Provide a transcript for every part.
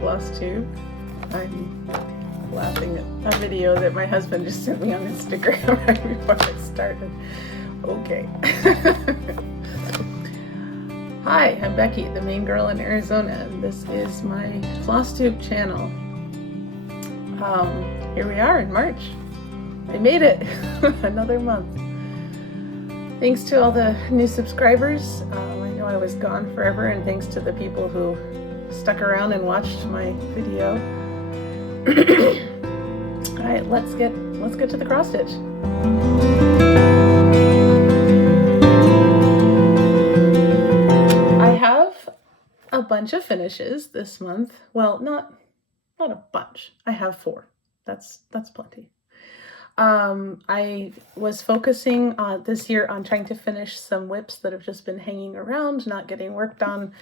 Flosstube. I'm laughing at a video that my husband just sent me on Instagram right before I started. Okay. Hi, I'm Becky, the main girl in Arizona, and this is my Flosstube channel. Here we are in March. I made it! Another month. Thanks to all the new subscribers. I know I was gone forever, and thanks to the people who stuck around and watched my video. All right, let's get to the cross stitch. I have a bunch of finishes this month. Well, not a bunch. I have 4. That's plenty. I was focusing this year on trying to finish some whips that have just been hanging around, not getting worked on.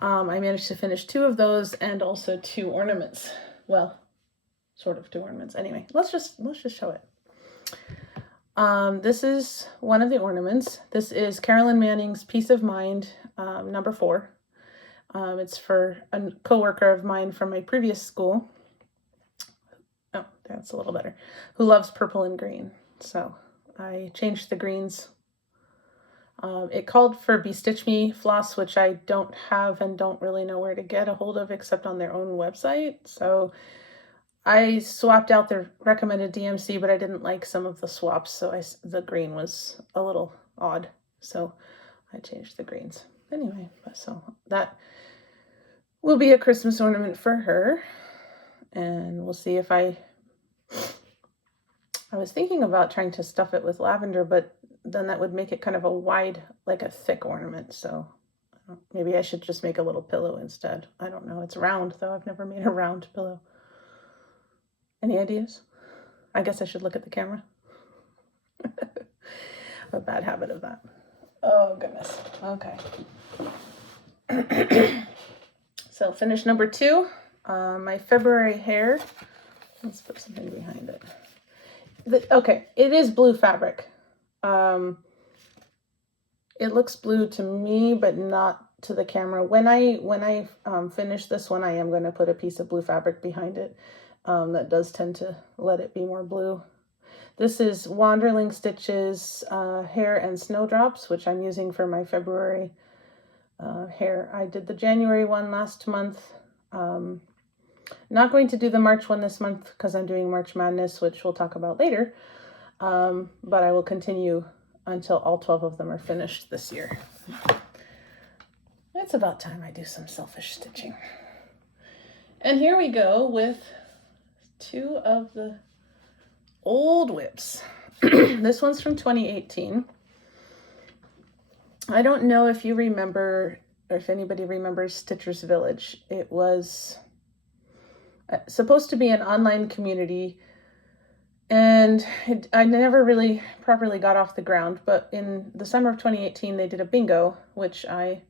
I managed to finish 2 of those and also 2 ornaments. Well, sort of 2 ornaments. Anyway, let's just show it. This is one of the ornaments. This is Carolyn Manning's Peace of Mind, number 4. It's for a coworker of mine from my previous school. Oh, that's a little better. Who loves purple and green. So I changed the greens. It called for Bestitch Me floss, which I don't have and don't really know where to get a hold of except on their own website. So I swapped out the recommended DMC, but I didn't like some of the swaps, so the green was a little odd. So I changed the greens. Anyway, so that will be a Christmas ornament for her. And we'll see if I was thinking about trying to stuff it with lavender, but then that would make it kind of a wide, like a thick ornament. So maybe I should just make a little pillow instead. I don't know. It's round, though. I've never made a round pillow. Any ideas? I guess I should look at the camera. A bad habit of that. Oh, goodness. Okay. So finish number 2. My February Hare. Let's put something behind it. Okay, it is blue fabric. It looks blue to me, but not to the camera. When I finish this one, I am going to put a piece of blue fabric behind it. That does tend to let it be more blue. This is Wanderling Stitches Hare and Snowdrops, which I'm using for my February Hare. I did the January one last month. Not going to do the March one this month because I'm doing March Madness, which we'll talk about later. But I will continue until all 12 of them are finished this year. It's about time I do some selfish stitching. And here we go with 2 of the old whips. This one's from 2018. I don't know if you remember, or if anybody remembers Stitcher's Village. It was supposed to be an online community, and I never really properly got off the ground, but in the summer of 2018 they did a bingo, which I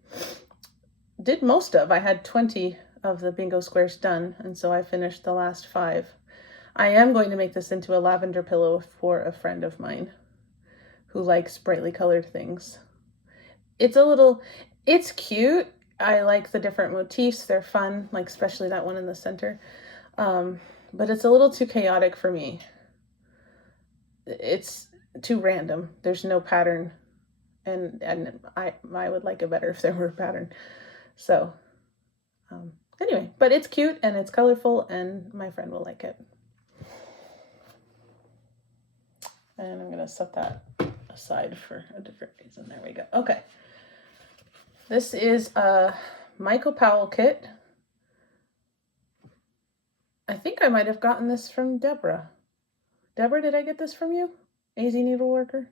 did most of. I had 20 of the bingo squares done, and so I finished the last 5. I am going to make this into a lavender pillow for a friend of mine who likes brightly colored things. It's cute. I like the different motifs. They're fun, like especially that one in the center. But it's a little too chaotic for me. It's too random. There's no pattern. And I would like it better if there were a pattern. So, anyway, but it's cute and it's colorful and my friend will like it. And I'm going to set that aside for a different reason. There we go. Okay. This is a Michael Powell kit. I think I might have gotten this from Deborah. Deborah, did I get this from you? AZ Needleworker?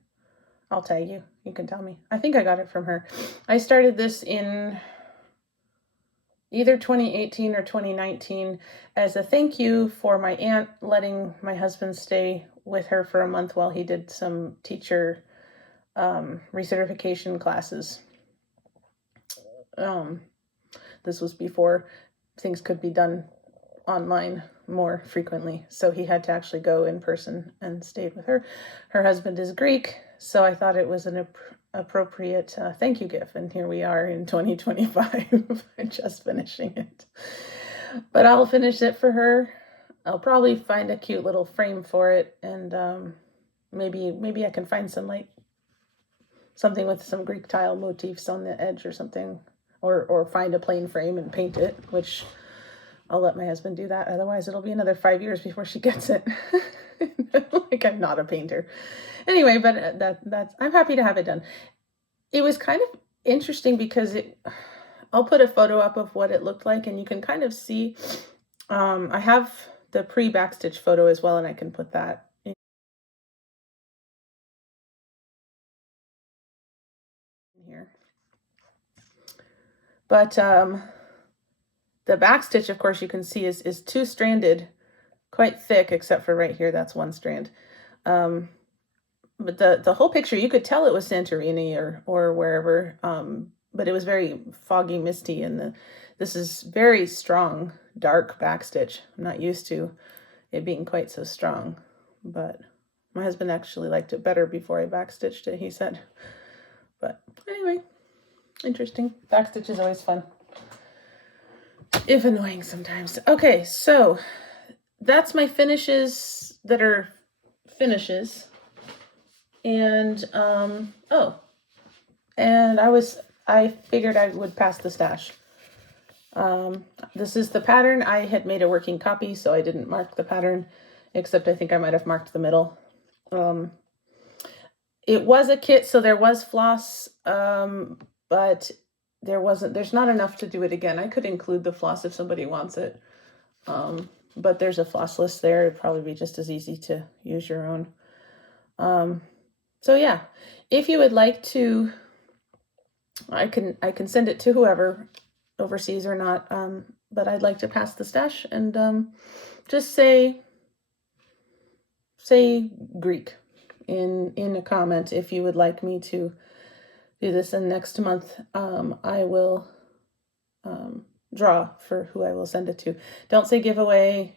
I'll tag you. You can tell me. I think I got it from her. I started this in either 2018 or 2019 as a thank you for my aunt letting my husband stay with her for a month while he did some teacher recertification classes. This was before things could be done online more frequently, so he had to actually go in person and stayed with her. Her husband is Greek, so I thought it was an appropriate thank you gift, and here we are in 2025. Just finishing it. But I'll finish it for her. I'll probably find a cute little frame for it, and maybe I can find some like something with some Greek tile motifs on the edge or something, or find a plain frame and paint it, which I'll let my husband do that. Otherwise, it'll be another 5 years before she gets it. Like, I'm not a painter. Anyway, but that's I'm happy to have it done. It was kind of interesting because I'll put a photo up of what it looked like, and you can kind of see. I have the pre-backstitch photo as well, and I can put that in here. But the backstitch, of course, you can see is two-stranded, quite thick, except for right here. That's one strand. But the whole picture, you could tell it was Santorini or wherever. But it was very foggy, misty, and this is very strong, dark backstitch. I'm not used to it being quite so strong, but my husband actually liked it better before I backstitched it, he said. But anyway, interesting. Backstitch is always fun, if annoying sometimes. Okay, so that's my finishes that are finishes. And and I figured I would pass the stash. This is the pattern. I had made a working copy, so I didn't mark the pattern, except I think I might have marked the middle. It was a kit, so there was floss, but there's not enough to do it again. I could include the floss if somebody wants it. But there's a floss list there. It'd probably be just as easy to use your own. So yeah, if you would like to, I can send it to whoever, overseas or not, but I'd like to pass the stash, and just say Greek in a comment if you would like me to do this. And next month I will draw for who I will send it to. Don't say giveaway,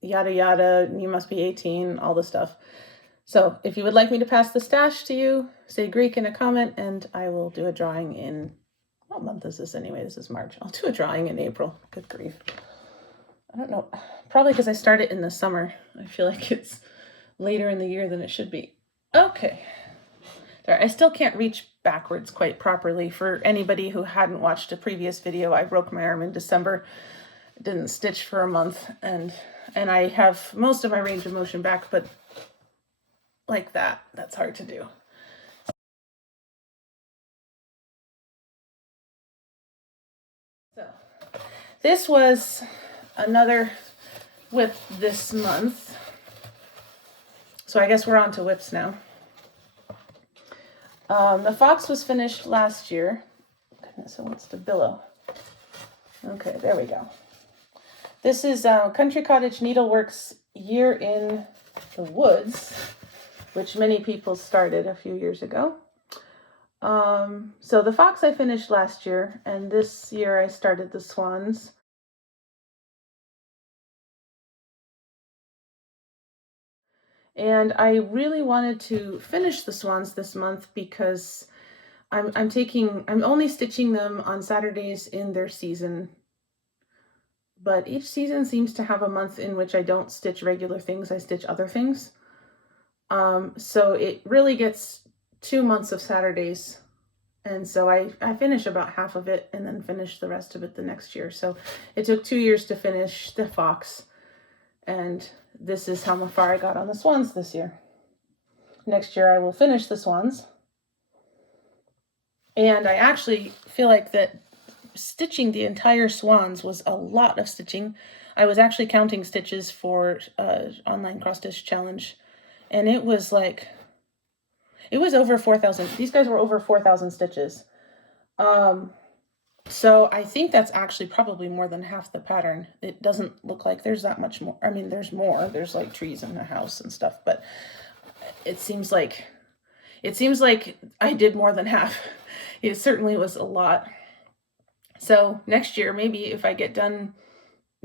yada yada, you must be 18, all the stuff. So if you would like me to pass the stash to you, say Greek in a comment, and I will do a drawing in, what month is this anyway? This is March. I'll do a drawing in April. Good grief. I don't know. Probably because I start it in the summer. I feel like it's later in the year than it should be. Okay. There, I still can't reach backwards quite properly. For anybody who hadn't watched a previous video, I broke my arm in December. Didn't stitch for a month, and I have most of my range of motion back, but like that's hard to do. So this was another whip this month. So I guess we're on to whips now. The fox was finished last year. Goodness, who wants to billow? Okay, there we go. This is Country Cottage Needleworks Year in the Woods, which many people started a few years ago. So the fox I finished last year, and this year I started the swans. And I really wanted to finish the swans this month because I'm only stitching them on Saturdays in their season. But each season seems to have a month in which I don't stitch regular things, I stitch other things. So it really gets 2 months of Saturdays. And so I finish about half of it and then finish the rest of it the next year. So it took 2 years to finish the fox. And this is how far I got on the swans this year. Next year I will finish the swans. And I actually feel like that stitching the entire swans was a lot of stitching. I was actually counting stitches for online cross stitch challenge, and it was like, it was over 4,000. These guys were over 4,000 stitches. So I think that's actually probably more than half the pattern. It doesn't look like there's that much more. I mean, there's more. There's like trees in the house and stuff, but it seems like I did more than half. It certainly was a lot. So next year, maybe if I get done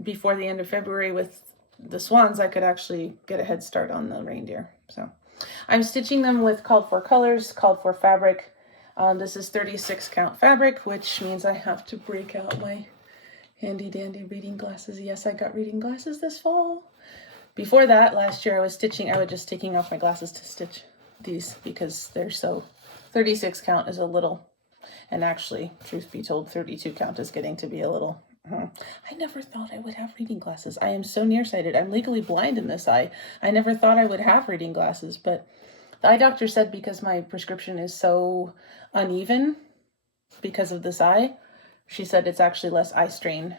before the end of February with the swans, I could actually get a head start on the reindeer. So I'm stitching them with called for colors, called for fabric. This is 36 count fabric, which means I have to break out my Handy dandy reading glasses. Yes, I got reading glasses this fall. Before that, last year I was just taking off my glasses to stitch these because they're so, 36 count is a little, and actually, truth be told, 32 count is getting to be a little. I never thought I would have reading glasses. I am so nearsighted. I'm legally blind in this eye. I never thought I would have reading glasses, but the eye doctor said because my prescription is so uneven because of this eye, she said it's actually less eye strain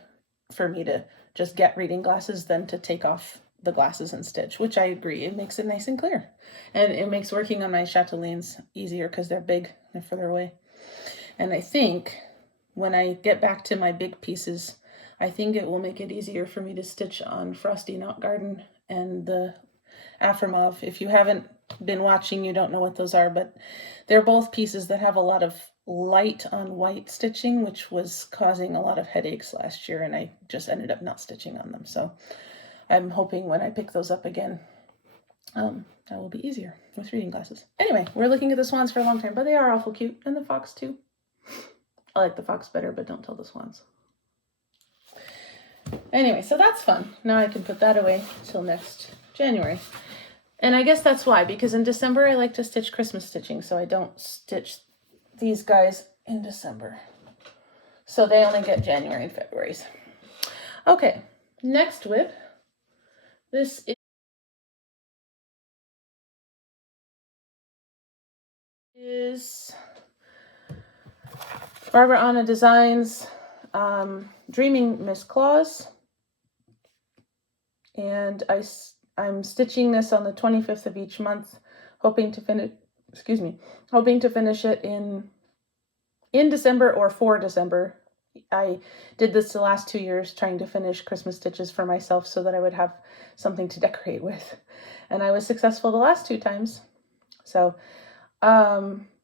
for me to just get reading glasses than to take off the glasses and stitch, which I agree. It makes it nice and clear. And it makes working on my Chatelaines easier because they're big, they're further away. And I think when I get back to my big pieces, I think it will make it easier for me to stitch on Frosty Knot Garden and the Afromov. If you haven't been watching, you don't know what those are, but they're both pieces that have a lot of light on white stitching, which was causing a lot of headaches last year, and I just ended up not stitching on them. So I'm hoping when I pick those up again, that will be easier with reading glasses. Anyway, we're looking at the swans for a long time, but they are awful cute, and the fox too. I like the fox better, but don't tell the swans. Anyway, so that's fun. Now I can put that away till next January. And I guess that's why, because in December I like to stitch Christmas stitching, so I don't stitch these guys in December. So they only get January and February's. Okay, next WIP. This is Barbara Anna Designs Dreaming Miss Claus. And I'm stitching this on the 25th of each month, hoping to finish it in December or for December. I did this the last 2 years trying to finish Christmas stitches for myself so that I would have something to decorate with. And I was successful the last 2 times. So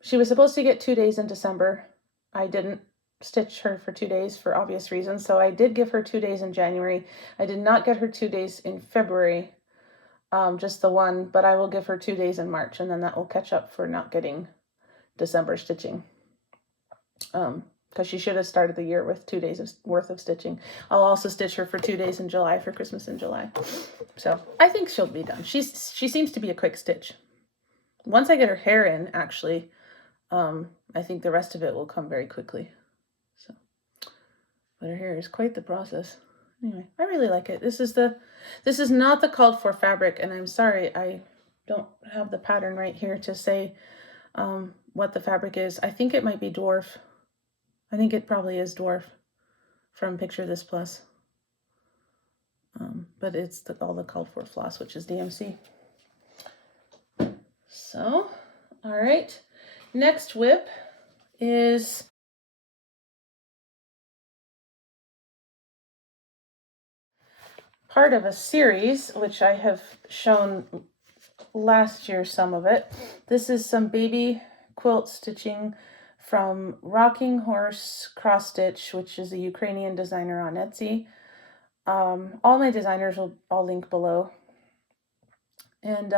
she was supposed to get 2 days in December. I didn't stitch her for 2 days for obvious reasons. So I did give her 2 days in January. I did not get her 2 days in February, just the one, but I will give her 2 days in March, and then that will catch up for not getting December stitching. Because she should have started the year with 2 days worth of stitching. I'll also stitch her for 2 days in July for Christmas in July. So I think she'll be done. She seems to be a quick stitch. Once I get her hair in, actually, I think the rest of it will come very quickly. So, but her hair is quite the process. Anyway, I really like it. This is not the called for fabric, and I'm sorry I don't have the pattern right here to say what the fabric is. I think it might be dwarf. I think it probably is dwarf from Picture This Plus. But it's all the called for floss, which is DMC. So, all right. Next WIP is part of a series, which I have shown last year some of it. This is some baby quilt stitching from Rocking Horse Cross Stitch, which is a Ukrainian designer on Etsy. All my designers I'll link below. And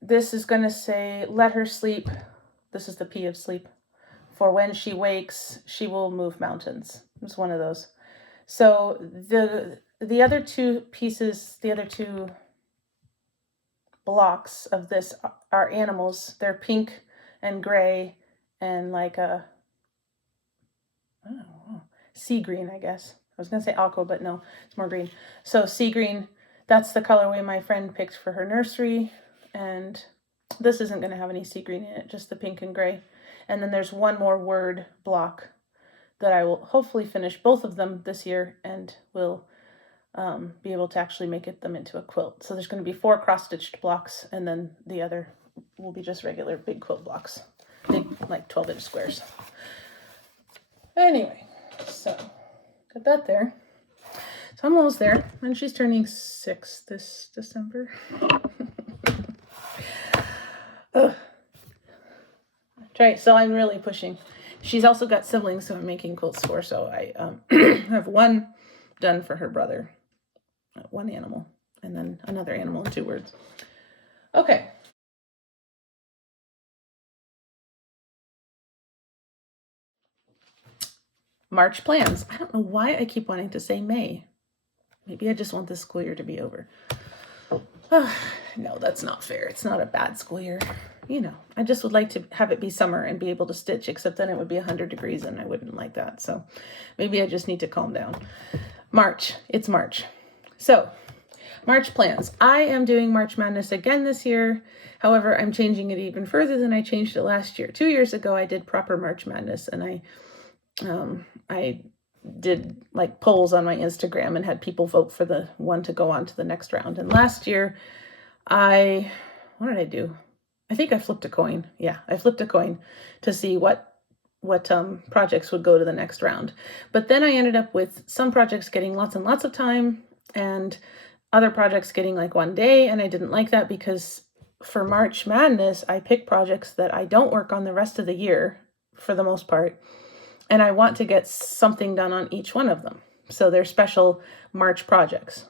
this is going to say, let her sleep. This is the P of sleep. For when she wakes, she will move mountains. It's one of those. So the other 2 pieces, the other 2 blocks of this are animals. They're pink and gray and like a, I don't know, sea green, I guess. I was going to say aqua, but no, it's more green. So sea green, that's the colorway my friend picked for her nursery. And this isn't going to have any sea green in it, just the pink and gray. And then there's one more word block that I will hopefully finish both of them this year and will be able to actually make them into a quilt. So there's going to be 4 cross-stitched blocks, and then the other will be just regular big quilt blocks, big like 12-inch squares. Anyway, so got that there. So I'm almost there, and she's turning 6 this December. Try. So I'm really pushing. She's also got siblings who I'm making quilts for, so I have one done for her brother, 1 animal, and then another animal in 2 words. Okay. March plans. I don't know why I keep wanting to say May. Maybe I just want this school year to be over. No, that's not fair. It's not a bad school year. You know, I just would like to have it be summer and be able to stitch, except then it would be 100 degrees and I wouldn't like that. So maybe I just need to calm down. March. It's March. So March plans. I am doing March Madness again this year. However, I'm changing it even further than I changed it last year. 2 years ago, I did proper March Madness, and I did like polls on my Instagram and had people vote for the one to go on to the next round. And last year, what did I do? I think I flipped a coin. Yeah, I flipped a coin to see what projects would go to the next round. But then I ended up with some projects getting lots and lots of time and other projects getting like 1 day. And I didn't like that because for March Madness, I pick projects that I don't work on the rest of the year for the most part. And I want to get something done on each one of them. So they're special March projects.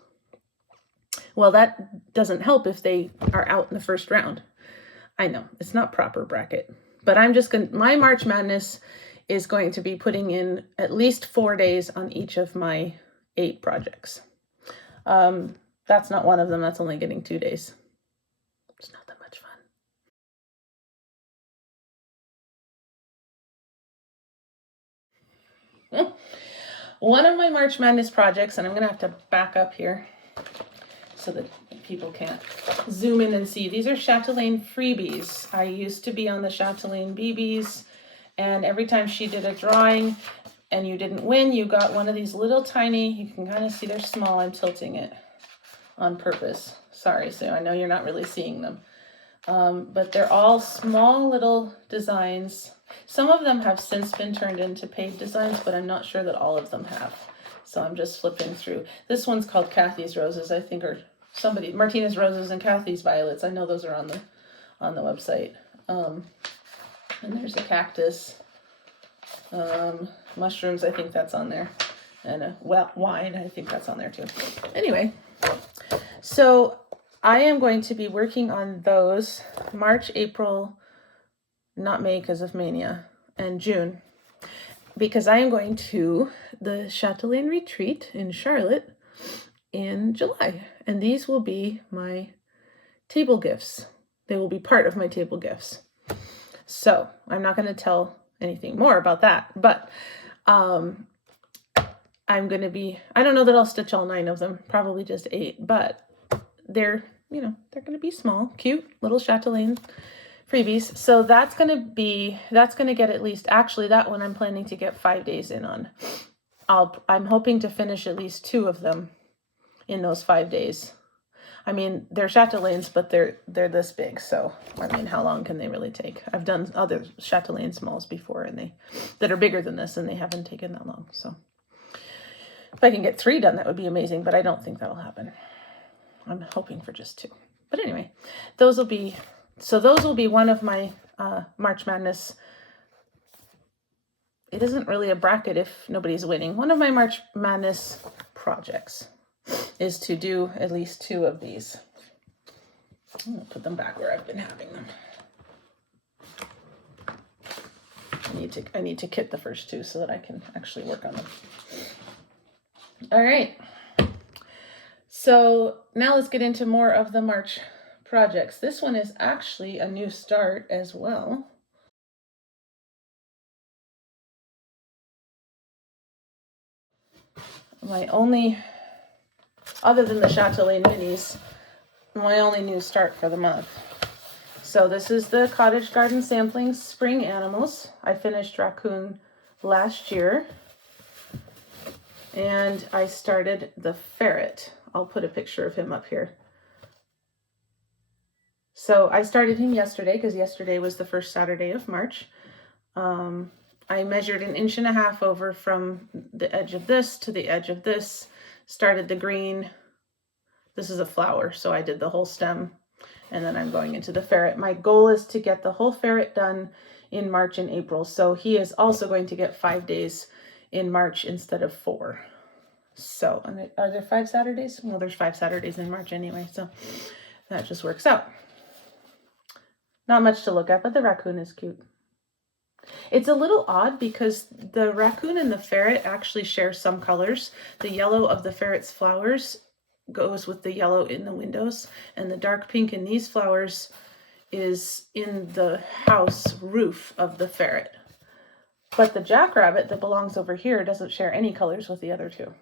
Well, that doesn't help if they are out in the first round. I know, it's not proper bracket. But I'm just going to, my March Madness is going to be putting in at least 4 days on each of my 8 projects. That's not one of them. That's only getting 2 days. It's not that much fun. One of my March Madness projects, and I'm going to have to back up here so that people can't zoom in and see. These are Chatelaine freebies. I used to be on the Chatelaine BBs, and every time she did a drawing and you didn't win, you got one of these little tiny, you can kind of see they're small. I'm tilting it on purpose. Sorry, Sue, I know you're not really seeing them. But they're all small little designs. Some of them have since been turned into paid designs, but I'm not sure that all of them have. So I'm just flipping through. This one's called Kathy's Roses, I think, or Martina's Roses and Kathy's Violets. I know those are on the website. And there's a cactus. Mushrooms, I think that's on there. And wine, I think that's on there too. Anyway, so I am going to be working on those March, April, not May because of Mania, and June, because I am going to the Chatelaine Retreat in Charlotte in July. And these will be my table gifts. They will be part of my table gifts. So I'm not going to tell anything more about that, but I'm going to be, I don't know that I'll stitch all 9 of them, probably just 8, but they're going to be small, cute little Chatelaine freebies. So that's going to get at least, actually that one I'm planning to get 5 days in on. I'm hoping to finish at least 2 of them in those 5 days. I mean, they're Chatelaines, but they're this big. So, I mean, how long can they really take? I've done other Chatelaine smalls before and that are bigger than this and they haven't taken that long. So if I can get 3 done, that would be amazing, but I don't think that'll happen. I'm hoping for just 2. But anyway, those will be one of my March Madness. It isn't really a bracket if nobody's winning. One of my March Madness projects is to do at least 2 of these. I'm going to put them back where I've been having them. I need to kit the first 2 so that I can actually work on them. All right. So now let's get into more of the March projects. This one is actually a new start as well. Other than the Chatelaine minis, my only new start for the month. So this is the Cottage Garden Samplings Spring Animals. I finished Raccoon last year. And I started the Ferret. I'll put a picture of him up here. So I started him yesterday because yesterday was the first Saturday of March. I measured 1.5 inches over from the edge of this to the edge of this, started the green. This is a flower, so I did the whole stem, and then I'm going into the Ferret. My goal is to get the whole Ferret done in March and April, so he is also going to get 5 days in March instead of 4. So, are there 5 Saturdays? Well, there's 5 Saturdays in March anyway, so that just works out. Not much to look at, but the raccoon is cute. It's a little odd because the raccoon and the ferret actually share some colors. The yellow of the ferret's flowers goes with the yellow in the windows, and the dark pink in these flowers is in the house roof of the ferret. But the jackrabbit that belongs over here doesn't share any colors with the other two.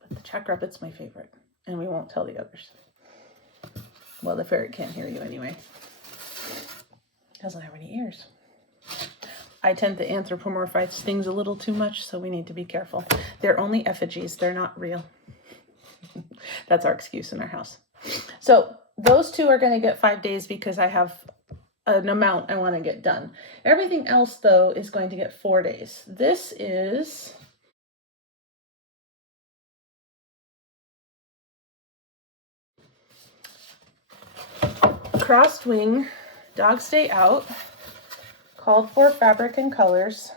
But the jackrabbit's my favorite, and we won't tell the others. Well, the ferret can't hear you anyway. It doesn't have any ears. I tend to anthropomorphize things a little too much, so we need to be careful. They're only effigies. They're not real. That's our excuse in our house. So those two are going to get 5 days because I have an amount I want to get done. Everything else, though, is going to get 4 days. This is crossed wing, dog stay out, called for fabric and colors.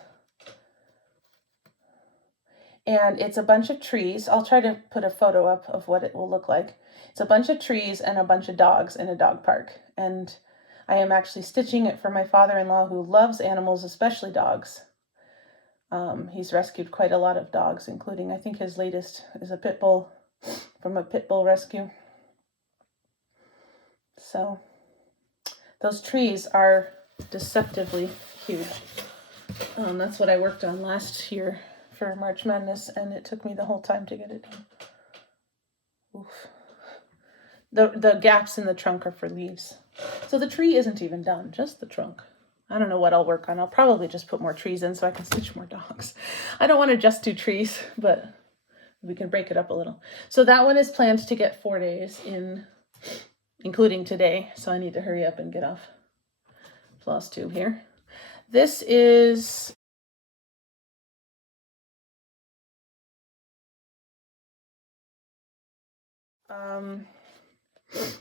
And it's a bunch of trees. I'll try to put a photo up of what it will look like. It's a bunch of trees and a bunch of dogs in a dog park. And I am actually stitching it for my father-in-law who loves animals, especially dogs. He's rescued quite a lot of dogs, including, I think his latest is a pit bull from a pit bull rescue. So those trees are deceptively huge. That's what I worked on last year for March Madness, and it took me the whole time to get it done. Oof. The gaps in the trunk are for leaves. So the tree isn't even done, just the trunk. I don't know what I'll work on. I'll probably just put more trees in so I can stitch more dogs. I don't want to just do trees, but we can break it up a little. So that one is planned to get 4 days in, including today. So I need to hurry up and get off Flosstube here. This is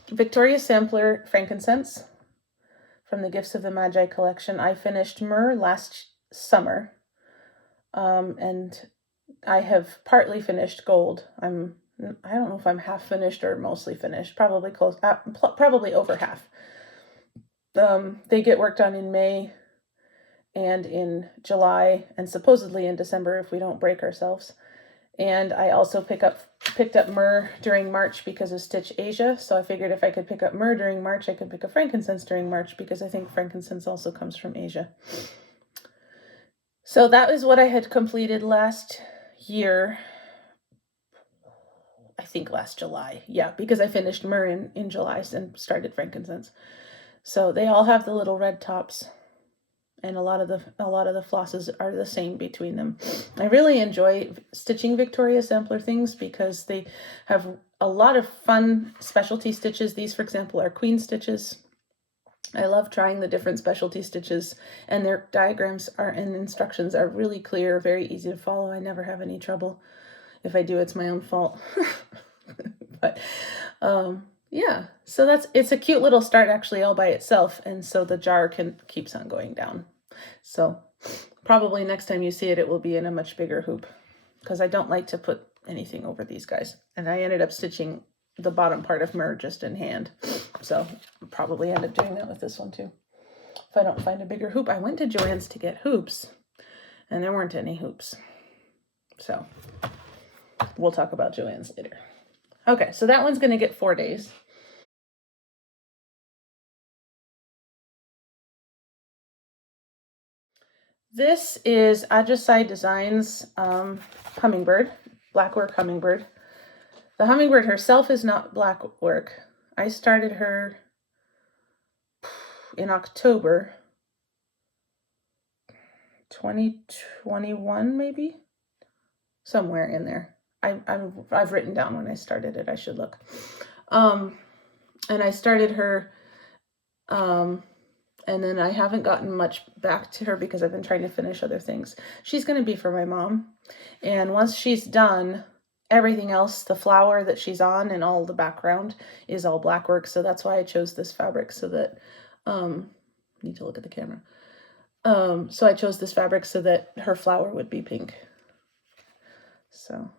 Victoria Sampler Frankincense from the Gifts of the Magi collection. I finished Myrrh last summer, and I have partly finished Gold. I don't know if I'm half finished or mostly finished. Probably close, probably over half. They get worked on in May and in July and supposedly in December if we don't break ourselves. And I also picked up Myrrh during March because of Stitch Asia. So I figured if I could pick up Myrrh during March, I could pick up Frankincense during March because I think Frankincense also comes from Asia. So that is what I had completed last year. I think last July. Yeah, because I finished Myrrh in July and started Frankincense. So they all have the little red tops. And a lot of the flosses are the same between them. I really enjoy stitching Victoria Sampler things because they have a lot of fun specialty stitches. These, for example, are queen stitches. I love trying the different specialty stitches, and their diagrams and instructions are really clear, very easy to follow. I never have any trouble. If I do, it's my own fault. But yeah, so it's a cute little start actually all by itself, and so the jar keeps on going down. So probably next time you see it, it will be in a much bigger hoop because I don't like to put anything over these guys. And I ended up stitching the bottom part of Myrrh just in hand. So I'll probably end up doing that with this one too. If I don't find a bigger hoop. I went to Joann's to get hoops and there weren't any hoops. So we'll talk about Joann's later. Okay, so that one's going to get 4 days. This is Ajisai Designs Hummingbird, Blackwork Hummingbird. The Hummingbird herself is not Blackwork. I started her in October 2021, maybe? Somewhere in there. I've written down when I started it. I should look. And I started her and then I haven't gotten much back to her because I've been trying to finish other things. She's going to be for my mom. And once she's done, everything else, the flower that she's on and all the background is all Blackwork. So that's why I chose this fabric so that, need to look at the camera. So I chose this fabric so that her flower would be pink. So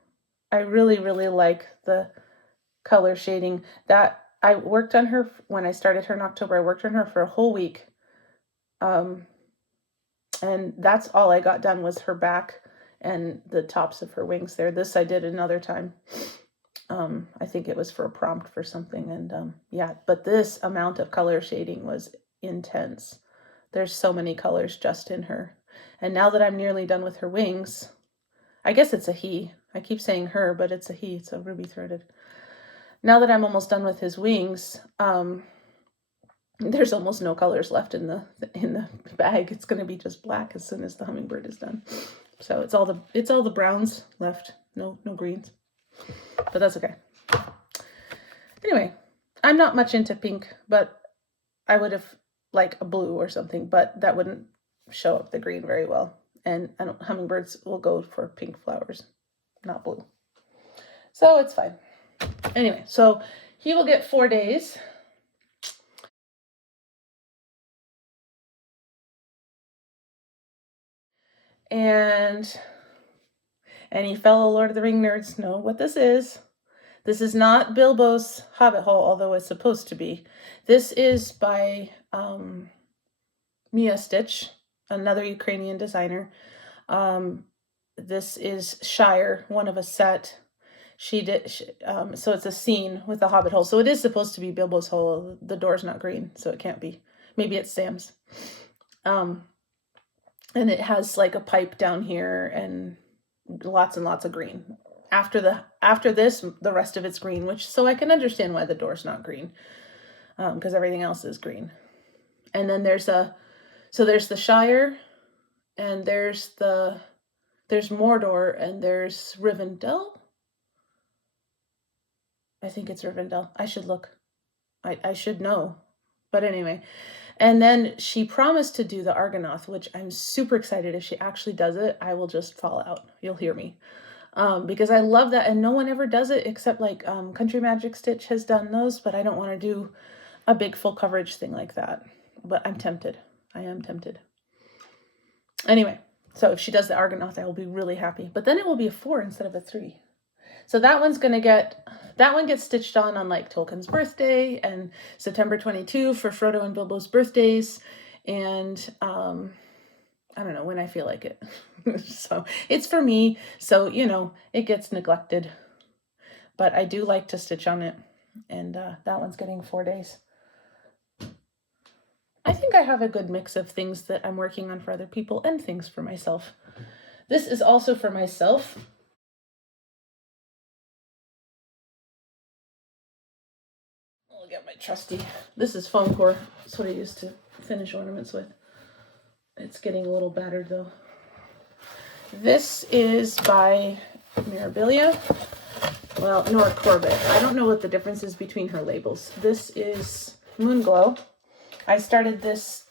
I really, really like the color shading. That I worked on her when I started her in October. I worked on her for a whole week. And that's all I got done was her back and the tops of her wings there. This I did another time. I think it was for a prompt for something. And yeah, but this amount of color shading was intense. There's so many colors just in her. And now that I'm nearly done with her wings, I guess it's a he. I keep saying her, but it's a he. It's a ruby-throated. Now that I'm almost done with his wings, there's almost no colors left in the bag. It's going to be just black as soon as the hummingbird is done. So it's all the browns left. No greens. But that's okay. Anyway, I'm not much into pink, but I would have like a blue or something, but that wouldn't show up the green very well. And hummingbirds will go for pink flowers, not blue. So it's fine. Anyway, so he will get 4 days. And any fellow Lord of the Ring nerds know what this is. This is not Bilbo's Hobbit hole, although it's supposed to be. This is by Miya Stitch, another Ukrainian designer. This is Shire, one of a set. So it's a scene with the Hobbit hole. So it is supposed to be Bilbo's hole. The door's not green, so it can't be. Maybe it's Sam's. And it has like a pipe down here and lots and lots of green. After this, the rest of it's green, which so I can understand why the door's not green, because everything else is green. And then there's the Shire, and there's Mordor, and there's Rivendell. I think it's Rivendell. I should look. I should know. But anyway. And then she promised to do the Argonath, which I'm super excited. If she actually does it, I will just fall out. You'll hear me. Because I love that. And no one ever does it except like Country Magic Stitch has done those. But I don't want to do a big full coverage thing like that. But I'm tempted. I am tempted. Anyway, so if she does the Argonath, I will be really happy. But then it will be a 4 instead of a 3. So that one gets stitched on like Tolkien's birthday and September 22 for Frodo and Bilbo's birthdays. And I don't know when I feel like it. So it's for me. So, it gets neglected. But I do like to stitch on it. And that one's getting 4 days. I think I have a good mix of things that I'm working on for other people and things for myself. This is also for myself. I'll get my trusty. This is foam core. That's what I used to finish ornaments with. It's getting a little battered though. This is by Mirabilia. Well, Nora Corbett. I don't know what the difference is between her labels. This is Moonglow. I started this,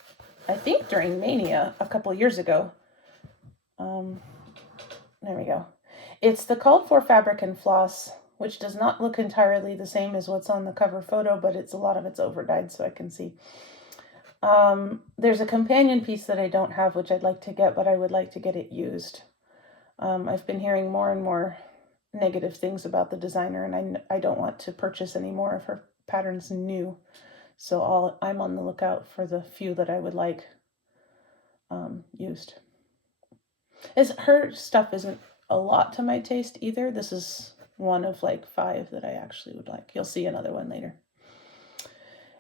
I think, during Mania a couple years ago. There we go. It's the called for fabric and floss, which does not look entirely the same as what's on the cover photo, but a lot of it's overdyed, so I can see. There's a companion piece that I don't have, which I'd like to get, but I would like to get it used. I've been hearing more and more negative things about the designer, and I don't want to purchase any more of her patterns new. So I'm on the lookout for the few that I would like used. Her stuff isn't a lot to my taste either. This is one of like 5 that I actually would like. You'll see another one later.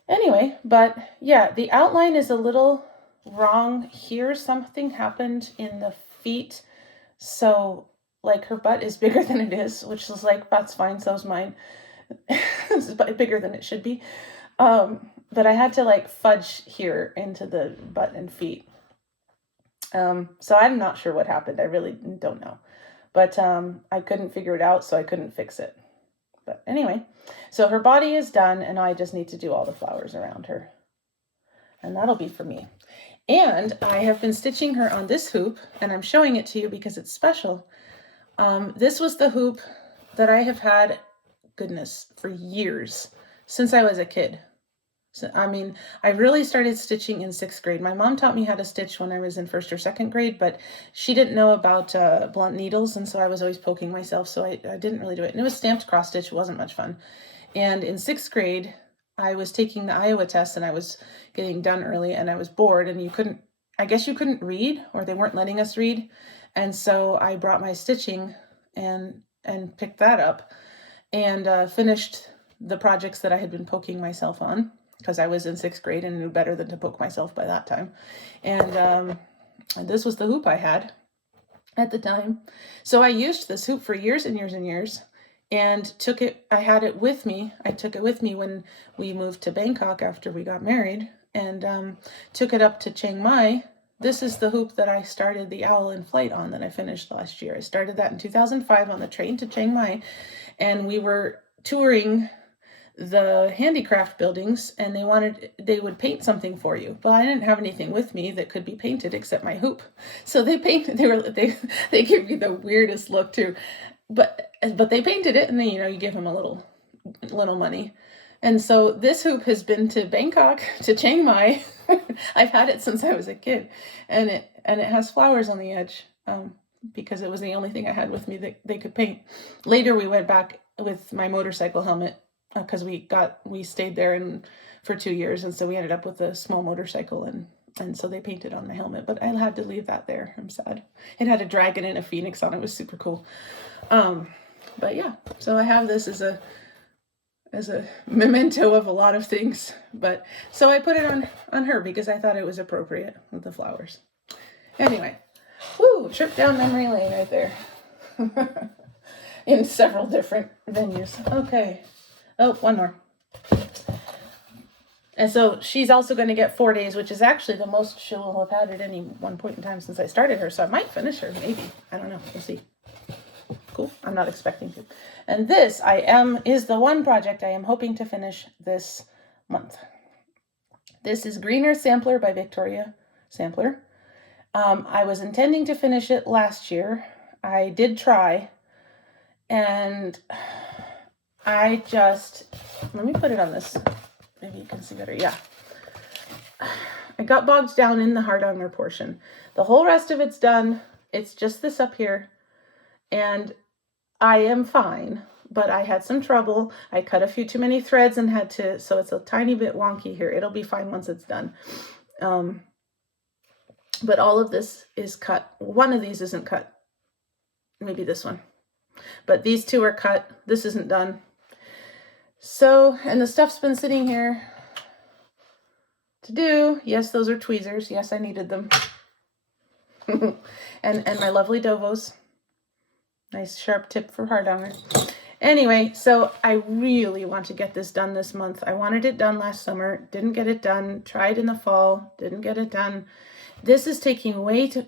Anyway, but yeah, the outline is a little wrong here. Something happened in the feet. So like her butt is bigger than it is, which is like, that's fine. So's mine. It's bigger than it should be. But I had to like fudge here into the butt and feet. So I'm not sure what happened. I really don't know. But I couldn't figure it out, so I couldn't fix it. But anyway, so her body is done, and I just need to do all the flowers around her. And that'll be for me. And I have been stitching her on this hoop, and I'm showing it to you because it's special. This was the hoop that I have had, goodness, for years, since I was a kid. So, I really started stitching in 6th grade. My mom taught me how to stitch when I was in 1st or 2nd grade, but she didn't know about blunt needles, and so I was always poking myself, so I didn't really do it. And it was stamped cross stitch. It wasn't much fun. And in 6th grade, I was taking the Iowa test, and I was getting done early, and I was bored, and you couldn't I guess you couldn't read, or they weren't letting us read. And so I brought my stitching and picked that up and finished the projects that I had been poking myself on, because I was in 6th grade and knew better than to poke myself by that time. And this was the hoop I had at the time. So I used this hoop for years and years and years, and I had it with me. I took it with me when we moved to Bangkok after we got married, and took it up to Chiang Mai. This is the hoop that I started the Owl in Flight on that I finished last year. I started that in 2005 on the train to Chiang Mai, and we were touring the handicraft buildings, and they would paint something for you. Well, I didn't have anything with me that could be painted except my hoop. So they gave me the weirdest look too. But they painted it, and then, you give them a little money. And so this hoop has been to Bangkok, to Chiang Mai. I've had it since I was a kid, and it has flowers on the edge, because it was the only thing I had with me that they could paint. Later, we went back with my motorcycle helmet, because we stayed there for 2 years, and so we ended up with a small motorcycle, and so they painted on the helmet, but I had to leave that there. I'm sad. It had a dragon and a phoenix on it. It was super cool. But yeah, so I have this as a memento of a lot of things, but so I put it on her because I thought it was appropriate with the flowers. Anyway, trip down memory lane right there. In several different venues. Okay. Oh, one more. And so she's also going to get 4 days, which is actually the most she will have had at any one point in time since I started her. So I might finish her, maybe. I don't know. We'll see. Cool. I'm not expecting to. And this is the one project I am hoping to finish this month. This is Green Earth Sampler by Victoria Sampler. I was intending to finish it last year. I did try, and let me put it on this. Maybe you can see better. Yeah. I got bogged down in the Hardanger portion. The whole rest of it's done. It's just this up here. And I am fine, but I had some trouble. I cut a few too many threads and so it's a tiny bit wonky here. It'll be fine once it's done. But all of this is cut. One of these isn't cut. Maybe this one. But these two are cut. This isn't done. So, and the stuff's been sitting here to do. Yes, those are tweezers. Yes, I needed them. and my lovely Dovos. Nice sharp tip for Hardanger. Anyway, so I really want to get this done this month. I wanted it done last summer. Didn't get it done. Tried in the fall. Didn't get it done. This is taking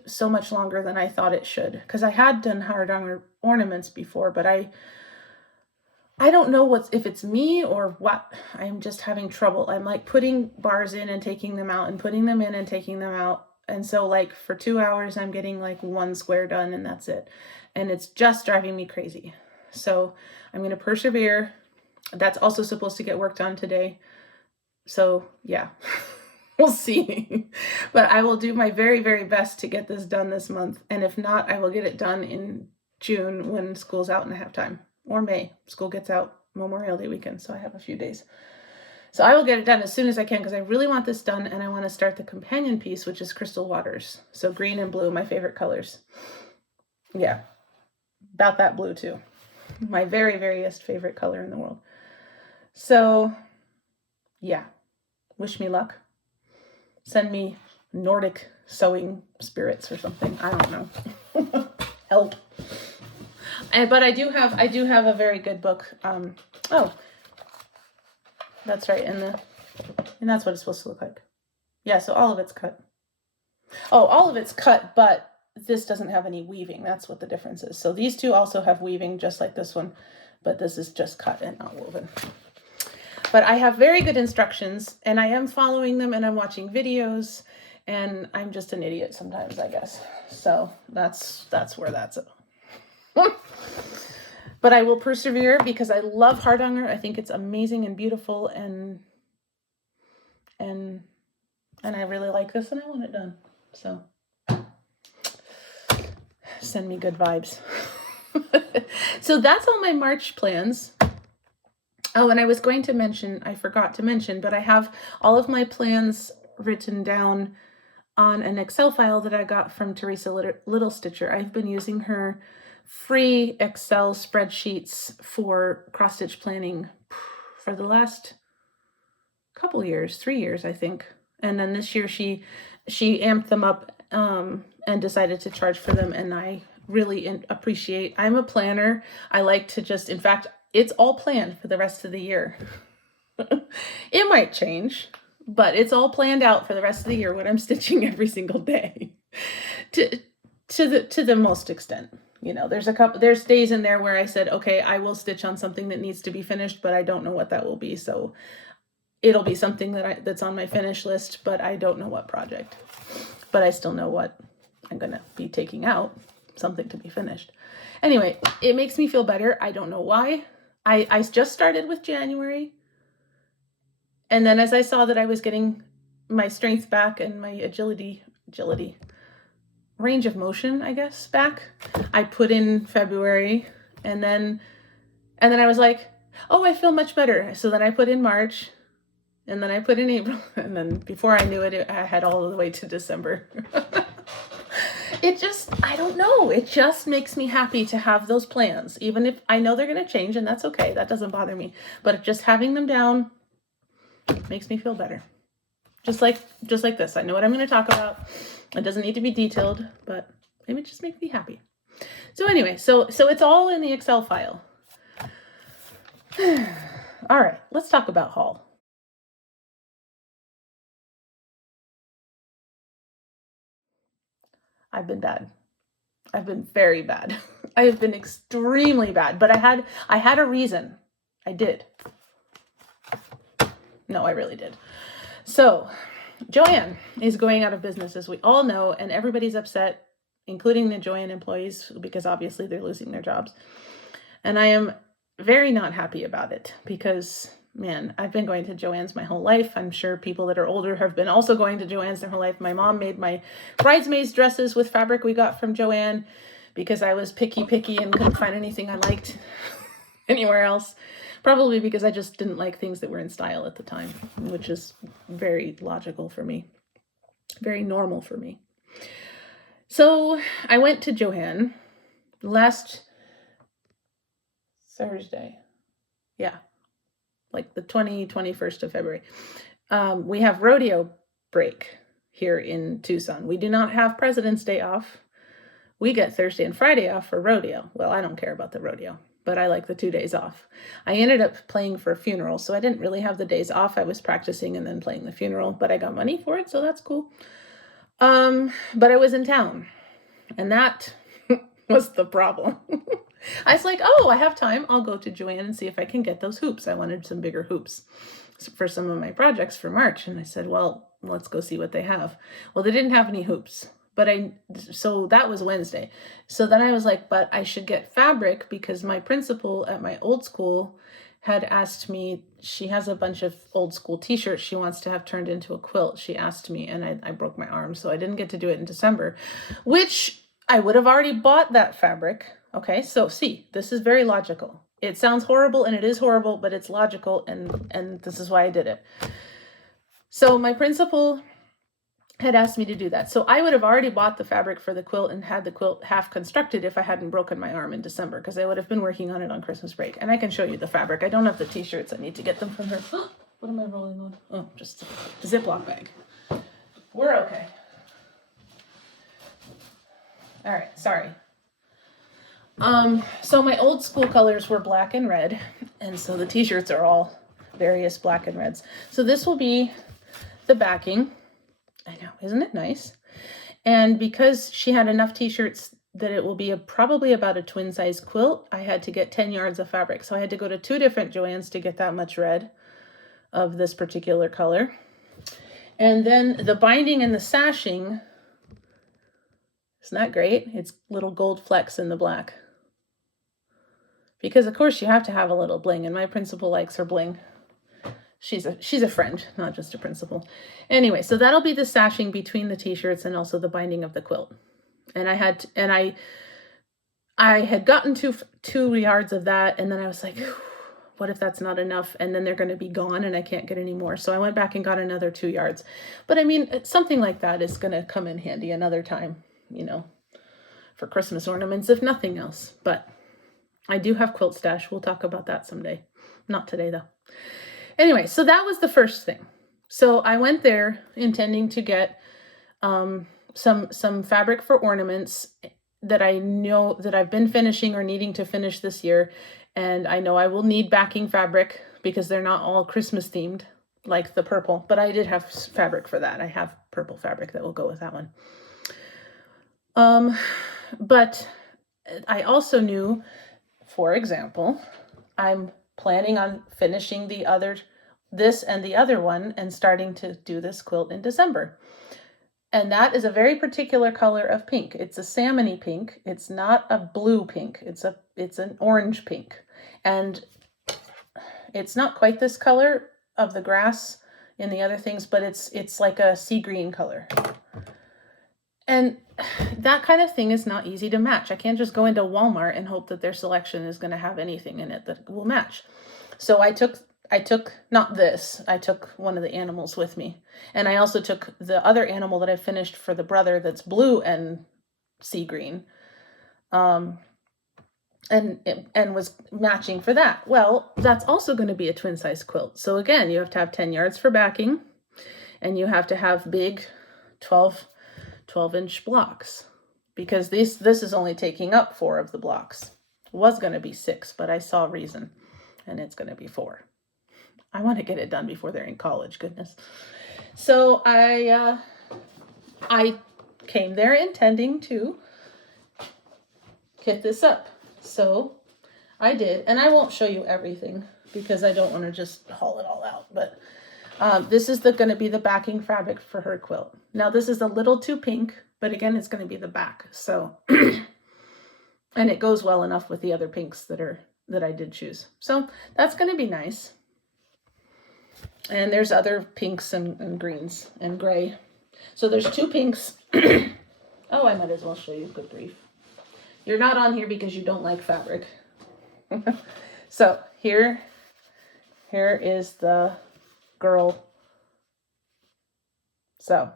so much longer than I thought it should, because I had done Hardanger ornaments before, but I don't know if it's me or what. I'm just having trouble. I'm like putting bars in and taking them out and putting them in and taking them out. And so like for 2 hours, I'm getting like one square done and that's it. And it's just driving me crazy. So I'm going to persevere. That's also supposed to get worked on today. So yeah, we'll see. But I will do my very, very best to get this done this month. And if not, I will get it done in June when school's out and I have time. Or May. School gets out Memorial Day weekend, so I have a few days. So I will get it done as soon as I can, because I really want this done, and I want to start the companion piece, which is Crystal Waters. So green and blue, my favorite colors. Yeah, about that blue too. My very, veriest favorite color in the world. So, yeah, wish me luck. Send me Nordic sewing spirits or something. I don't know. Help. But I do have a very good book. Oh, that's right. And that's what it's supposed to look like. Yeah. So all of it's cut. Oh, all of it's cut, but this doesn't have any weaving. That's what the difference is. So these two also have weaving, just like this one, but this is just cut and not woven. But I have very good instructions, and I am following them, and I'm watching videos, and I'm just an idiot sometimes, I guess. So that's where that's at. But I will persevere because I love Hardanger. I think it's amazing and beautiful, and I really like this, and I want it done. So send me good vibes. So that's all my March plans. Oh, and I was going to mention, I forgot to mention, but I have all of my plans written down on an Excel file that I got from Teresa Little Stitcher. I've been using her free Excel spreadsheets for cross-stitch planning for the last couple years, 3 years, I think. And then this year she amped them up and decided to charge for them, and I really appreciate. I'm a planner. I like to just, in fact, it's all planned for the rest of the year. It might change, but it's all planned out for the rest of the year what I'm stitching every single day to the most extent. You know, there's days in there where I said, okay, I will stitch on something that needs to be finished, but I don't know what that will be. So it'll be something that's on my finish list, but I don't know what project, but I still know what I'm going to be taking out, something to be finished. Anyway, it makes me feel better. I don't know why. I just started with January. And then as I saw that I was getting my strength back and my agility, range of motion, I guess, back, I put in February, and then I was like, oh, I feel much better. So then I put in March, and then I put in April, and then before I knew it, I had all the way to December. I don't know. It just makes me happy to have those plans, even if I know they're going to change, and that's okay. That doesn't bother me. But just having them down makes me feel better. Just like this. I know what I'm going to talk about. It doesn't need to be detailed, but it just makes me happy. So anyway, so it's all in the Excel file. All right, let's talk about haul. I've been bad. I've been very bad. I have been extremely bad, but I had a reason. I did. No, I really did. So Joann is going out of business, as we all know, and everybody's upset, including the Joann employees, because obviously they're losing their jobs. And I am very not happy about it because, man, I've been going to Joann's my whole life. I'm sure people that are older have been also going to Joann's their whole life. My mom made my bridesmaids dresses with fabric we got from Joann because I was picky and couldn't find anything I liked anywhere else. Probably because I just didn't like things that were in style at the time, which is very logical for me, very normal for me. So I went to Joann last Thursday. Yeah, like the 21st of February. We have rodeo break here in Tucson. We do not have President's Day off. We get Thursday and Friday off for rodeo. Well, I don't care about the rodeo, but I like the 2 days off. I ended up playing for a funeral, so I didn't really have the days off. I was practicing and then playing the funeral, but I got money for it, so that's cool. But I was in town, and that was the problem. I was like, oh, I have time. I'll go to Joann and see if I can get those hoops. I wanted some bigger hoops for some of my projects for March, and I said, well, let's go see what they have. Well, they didn't have any hoops. So that was Wednesday. So then I was like, but I should get fabric because my principal at my old school had asked me, she has a bunch of old school t-shirts she wants to have turned into a quilt. She asked me, and I broke my arm, so I didn't get to do it in December, which I would have already bought that fabric. Okay, so see, this is very logical. It sounds horrible, and it is horrible, but it's logical, and this is why I did it. So my principal had asked me to do that. So I would have already bought the fabric for the quilt and had the quilt half constructed if I hadn't broken my arm in December, because I would have been working on it on Christmas break. And I can show you the fabric. I don't have the t-shirts. I need to get them from her. What am I rolling on? Oh, just a Ziploc bag. We're okay. All right, sorry. So my old school colors were black and red, and so the t-shirts are all various black and reds. So this will be the backing. I know, isn't it nice? And because she had enough t-shirts that it will be probably about a twin size quilt, I had to get 10 yards of fabric. So I had to go to 2 different Joann's to get that much red of this particular color. And then the binding and the sashing, isn't that great? It's little gold flecks in the black. Because of course you have to have a little bling, and my principal likes her bling. She's a friend, not just a principal. Anyway, so that'll be the sashing between the t-shirts and also the binding of the quilt. And I had gotten 2 yards of that, and then I was like, what if that's not enough? And then they're going to be gone and I can't get any more. So I went back and got another 2 yards. But I mean, something like that is going to come in handy another time, you know, for Christmas ornaments, if nothing else. But I do have quilt stash. We'll talk about that someday. Not today, though. Anyway, so that was the first thing. So I went there intending to get some fabric for ornaments that I know that I've been finishing or needing to finish this year. And I know I will need backing fabric because they're not all Christmas themed like the purple, but I did have fabric for that. I have purple fabric that will go with that one. But I also knew, for example, I'm planning on finishing this and the other one and starting to do this quilt in December. And that is a very particular color of pink. It's a salmony pink. It's not a blue pink. It's an orange pink. And it's not quite this color of the grass in the other things, but it's like a sea green color. And that kind of thing is not easy to match. I can't just go into Walmart and hope that their selection is going to have anything in it that will match. So I took not this, I took one of the animals with me. And I also took the other animal that I finished for the brother that's blue and sea green. And was matching for that. Well, that's also going to be a twin size quilt. So again, you have to have 10 yards for backing and you have to have big 12-inch blocks because this is only taking up 4 of the blocks. It was going to be 6, but I saw reason and it's going to be 4. I want to get it done before they're in college, goodness. So I came there intending to kit this up. So I did, and I won't show you everything because I don't want to just haul it all out, but this is going to be the backing fabric for her quilt. Now this is a little too pink, but again, it's going to be the back. So, and it goes well enough with the other pinks that I did choose. So that's going to be nice. And there's other pinks and greens and gray. So there's 2 pinks. Oh, I might as well show you. Good grief. You're not on here because you don't like fabric. So here is the girl. So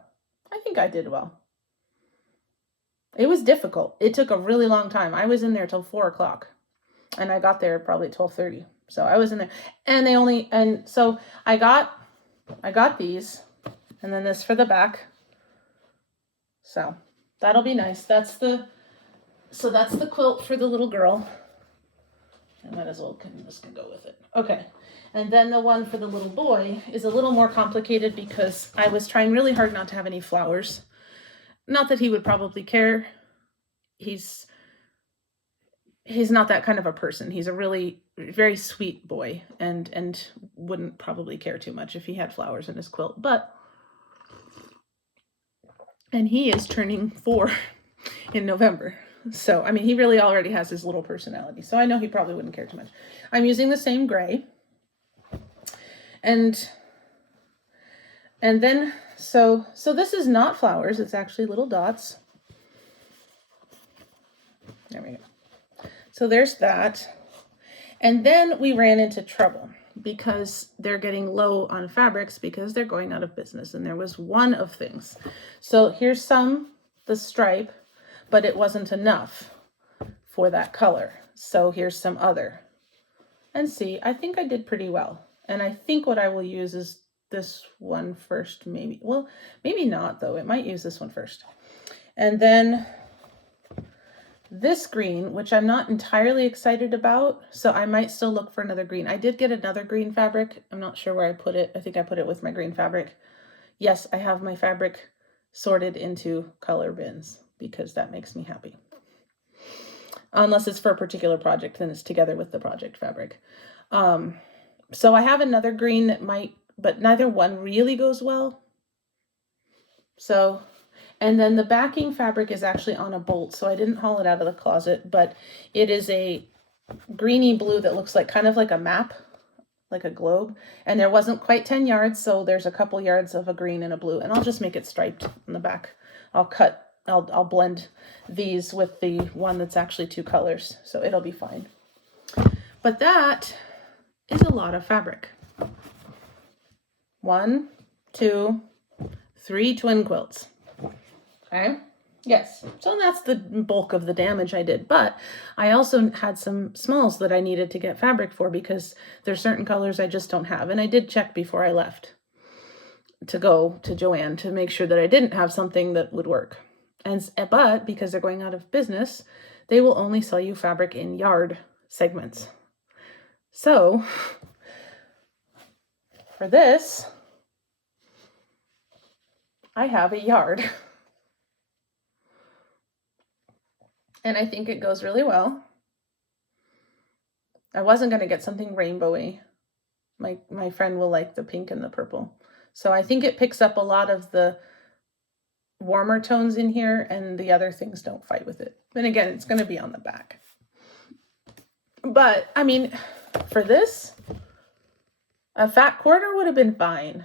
I think I did well. It was difficult. It took a really long time. I was in there till 4 o'clock and I got there probably 12:30. So I was in there and so I got these and then this for the back. So that'll be nice. That's the quilt for the little girl. I might as well, this can go with it. Okay. And then the one for the little boy is a little more complicated because I was trying really hard not to have any flowers. Not that he would probably care. He's not that kind of a person. He's a really very sweet boy and wouldn't probably care too much if he had flowers in his quilt. And he is turning 4 in November. So, I mean, he really already has his little personality. So I know he probably wouldn't care too much. I'm using the same gray. And then, so this is not flowers. It's actually little dots. There we go. So there's that. And then we ran into trouble because they're getting low on fabrics because they're going out of business. And there was one of things. So here's the stripe, but it wasn't enough for that color. So here's some other. And see, I think I did pretty well. And I think what I will use is this one first, maybe. Well, maybe not though. It might use this one first. And then this green, which I'm not entirely excited about, so I might still look for another green. I did get another green fabric. I'm not sure where I put it. I think I put it with my green fabric. Yes, I have my fabric sorted into color bins because that makes me happy. Unless it's for a particular project, then it's together with the project fabric. So I have another green that might, but neither one really goes well. So, and then the backing fabric is actually on a bolt, so I didn't haul it out of the closet, but it is a greeny blue that looks like kind of like a map, like a globe. And there wasn't quite 10 yards, so there's a couple yards of a green and a blue, and I'll just make it striped in the back. I'll blend these with the one that's actually 2 colors, so it'll be fine. But that is a lot of fabric. 1, 2, 3 twin quilts. Okay. Yes. So that's the bulk of the damage I did. But I also had some smalls that I needed to get fabric for because there's certain colors I just don't have. And I did check before I left to go to Joann to make sure that I didn't have something that would work. But because they're going out of business, they will only sell you fabric in yard segments. So for this, I have a yard. And I think it goes really well. I wasn't going to get something rainbowy. My friend will like the pink and the purple. So I think it picks up a lot of the warmer tones in here, and the other things don't fight with it. And again, it's going to be on the back. But, I mean, for this, a fat quarter would have been fine.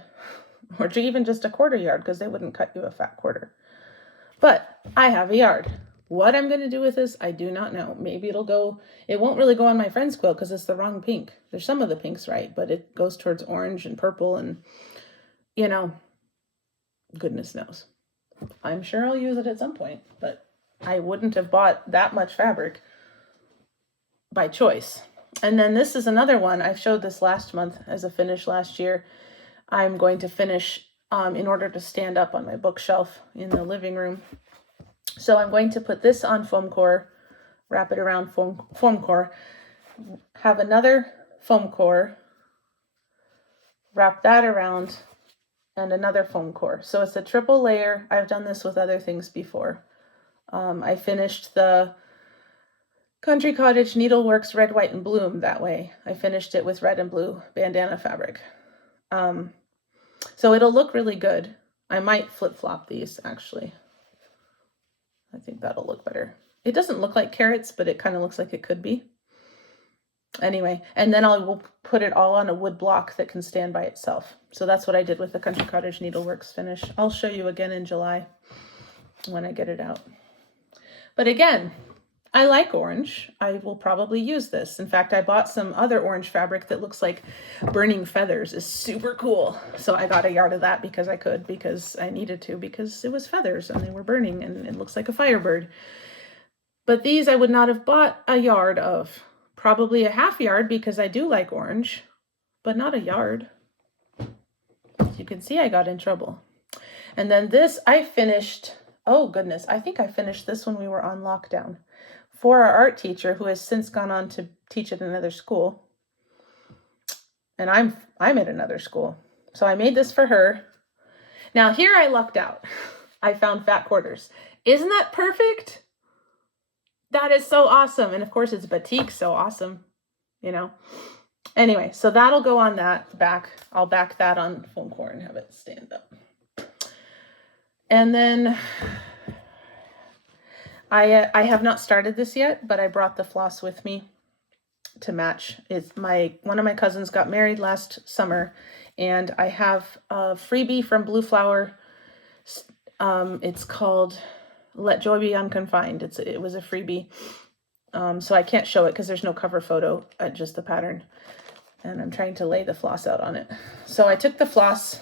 Or even just a quarter yard, because they wouldn't cut you a fat quarter. But I have a yard. What I'm going to do with this, I do not know. Maybe it won't really go on my friend's quilt because it's the wrong pink. There's some of the pinks right, but it goes towards orange and purple and, you know, goodness knows. I'm sure I'll use it at some point, but I wouldn't have bought that much fabric by choice. And then this is another one. I showed this last month as a finish last year. I'm going to finish in order to stand up on my bookshelf in the living room. So I'm going to put this on foam core, wrap it around foam core, have another foam core, wrap that around, and another foam core. So it's a triple layer. I've done this with other things before. I finished the Country Cottage Needleworks Red, White, and Bloom that way. I finished it with red and blue bandana fabric. So it'll look really good. I might flip-flop these, actually. I think that'll look better. It doesn't look like carrots, but it kind of looks like it could be. Anyway, and then we'll put it all on a wood block that can stand by itself. So that's what I did with the Country Cottage Needleworks finish. I'll show you again in July when I get it out. But again, I like orange. I will probably use this. In fact, I bought some other orange fabric that looks like burning feathers. Is super cool. So I got a yard of that because I needed to, because it was feathers and they were burning and it looks like a firebird. But these I would not have bought a yard of. Probably a half yard because I do like orange, but not a yard. As you can see, I got in trouble. And then this I finished, oh goodness, I think I finished this when we were on lockdown. For our art teacher, who has since gone on to teach at another school. And I'm at another school. So I made this for her. Now here I lucked out. I found fat quarters. Isn't that perfect? That is so awesome. And of course it's batik, so awesome, you know. Anyway, so that'll go on that back. I'll back that on foam core and have it stand up. And then I have not started this yet, but I brought the floss with me to match. One of my cousins got married last summer, and I have a freebie from Blue Flower. It's called Let Joy Be Unconfined. It was a freebie. So I can't show it because there's no cover photo, just the pattern. And I'm trying to lay the floss out on it. So I took the floss.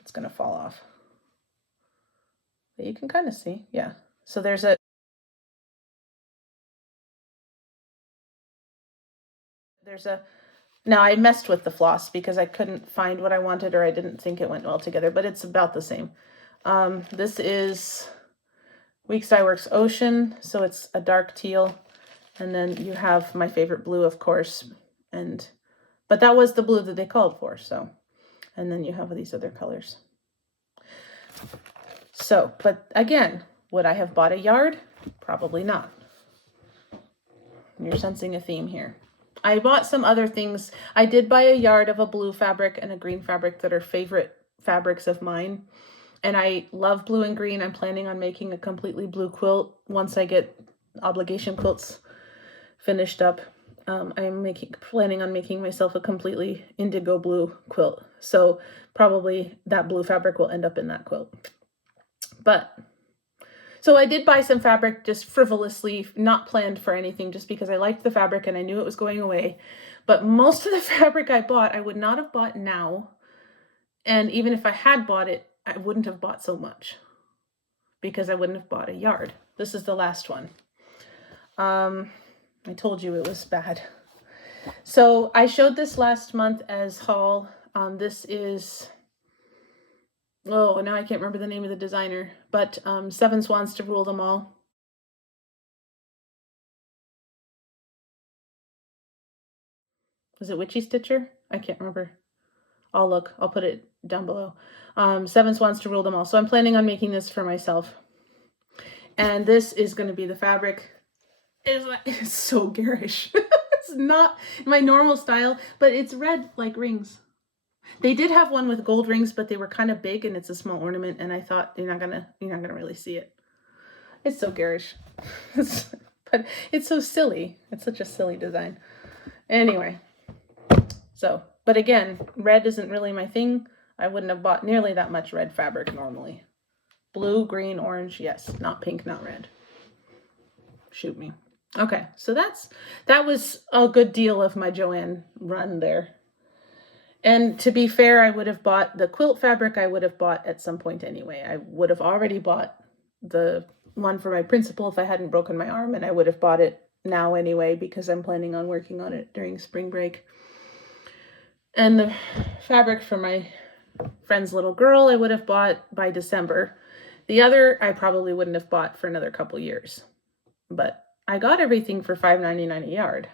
It's going to fall off. But you can kind of see, yeah. So now I messed with the floss because I couldn't find what I wanted, or I didn't think it went well together, but it's about the same. This is Weeks Dye Works Ocean, so it's a dark teal. And then you have my favorite blue, of course. But that was the blue that they called for, so. And then you have these other colors. So, but again, would I have bought a yard? Probably not. You're sensing a theme here. I bought some other things. I did buy a yard of a blue fabric and a green fabric that are favorite fabrics of mine. And I love blue and green. I'm planning on making a completely blue quilt once I get obligation quilts finished up. I'm planning on making myself a completely indigo blue quilt. So probably that blue fabric will end up in that quilt. So I did buy some fabric just frivolously, not planned for anything, just because I liked the fabric and I knew it was going away. But most of the fabric I bought, I would not have bought now. And even if I had bought it, I wouldn't have bought so much because I wouldn't have bought a yard. This is the last one. I told you it was bad. So I showed this last month as haul. This is, oh, now I can't remember the name of the designer, but 7 Swans to Rule Them All. Was it Witchy Stitcher? I can't remember. I'll look. I'll put it down below. 7 Swans to Rule Them All. So I'm planning on making this for myself. And this is going to be the fabric. It's so garish. It's not my normal style, but it's red like rings. They did have one with gold rings, but they were kind of big and it's a small ornament. And I thought you're not gonna really see it. It's so garish. But it's so silly. It's such a silly design. Anyway. So, but again, red isn't really my thing. I wouldn't have bought nearly that much red fabric normally. Blue, green, orange, yes. Not pink, not red. Shoot me. Okay, so that was a good deal of my Joanne run there. And to be fair, I would have bought the quilt fabric I would have bought at some point anyway. I would have already bought the one for my principal if I hadn't broken my arm, and I would have bought it now anyway because I'm planning on working on it during spring break. And the fabric for my friend's little girl I would have bought by December. The other I probably wouldn't have bought for another couple years. But I got everything for $5.99 a yard.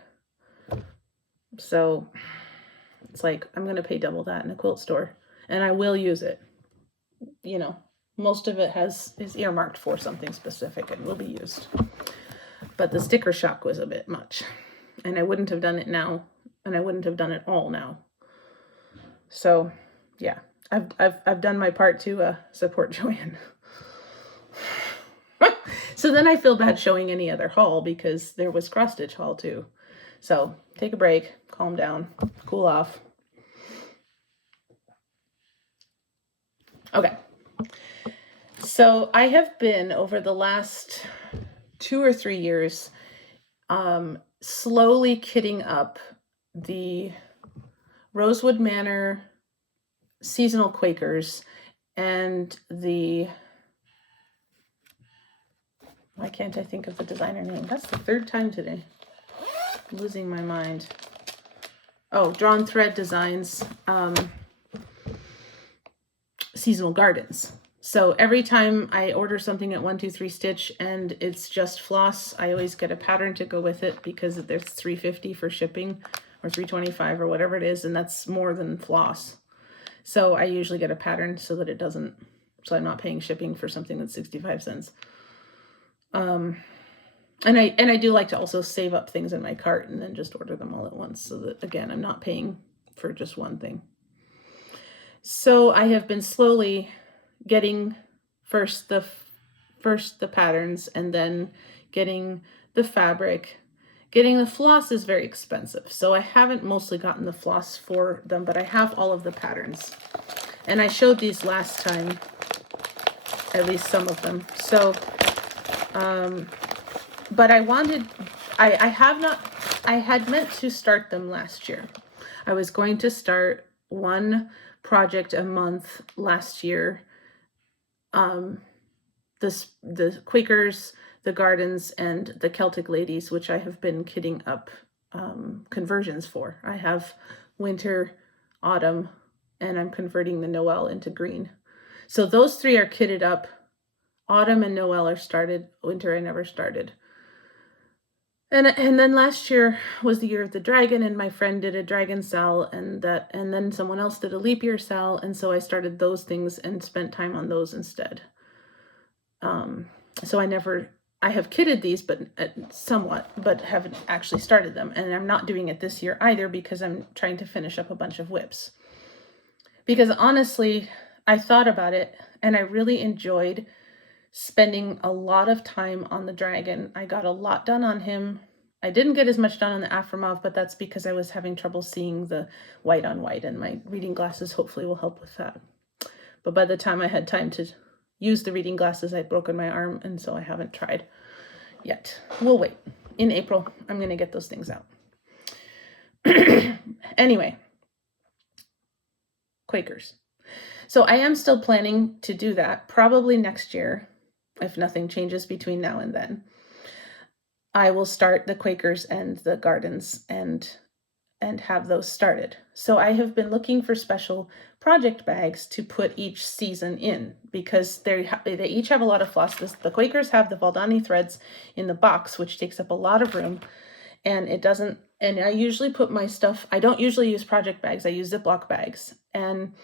So it's like I'm going to pay double that in a quilt store. And I will use it. You know, most of it is earmarked for something specific and will be used. But the sticker shock was a bit much. And I wouldn't have done it now. And I wouldn't have done it all now. So, yeah, I've done my part to support Joanne. So then I feel bad showing any other haul because there was cross stitch haul too. So take a break, calm down, cool off. Okay. So I have been over the last 2 or 3 years slowly kitting up the Rosewood Manor seasonal Quakers and the, why can't I think of the designer name? That's the 3rd time today. I'm losing my mind. Oh, Drawn Thread Designs seasonal gardens. So every time I order something at 123 Stitch and it's just floss, I always get a pattern to go with it because there's $3.50 for shipping or $3.25 or whatever it is, and that's more than floss. So I usually get a pattern so that it doesn't, so I'm not paying shipping for something that's 65 cents. And I do like to also save up things in my cart and then just order them all at once so that, again, I'm not paying for just one thing. So I have been slowly getting first the patterns and then getting the fabric. Getting the floss is very expensive, so I haven't mostly gotten the floss for them, but I have all of the patterns. And I showed these last time, at least some of them. So, but I had meant to start them last year. I was going to start one project a month last year. The Quakers, the Gardens, and the Celtic Ladies, which I have been kitting up conversions for. I have winter, autumn, and I'm converting the Noel into green. So those 3 are kitted up. Autumn and Noel are started. Winter I never started. And then last year was the year of the dragon, and my friend did a dragon sal, and then someone else did a leap year sal, and so I started those things and spent time on those instead. So I have kitted these, but somewhat, but haven't actually started them. And I'm not doing it this year either because I'm trying to finish up a bunch of whips. Because honestly, I thought about it and I really enjoyed spending a lot of time on the dragon. I got a lot done on him. I didn't get as much done on the Aframav, but that's because I was having trouble seeing the white on white, and my reading glasses hopefully will help with that. But by the time I had time to use the reading glasses, I'd broken my arm, and so I haven't tried yet. We'll wait. In April, I'm going to get those things out. Anyway, Quakers. So I am still planning to do that probably next year, if nothing changes between now and then. I will start the Quakers and the gardens and have those started. So I have been looking for special project bags to put each season in, because they each have a lot of floss. The Quakers have the Valdani threads in the box, which takes up a lot of room, and it doesn't, and I usually put my stuff, I don't usually use project bags, I use Ziploc bags, and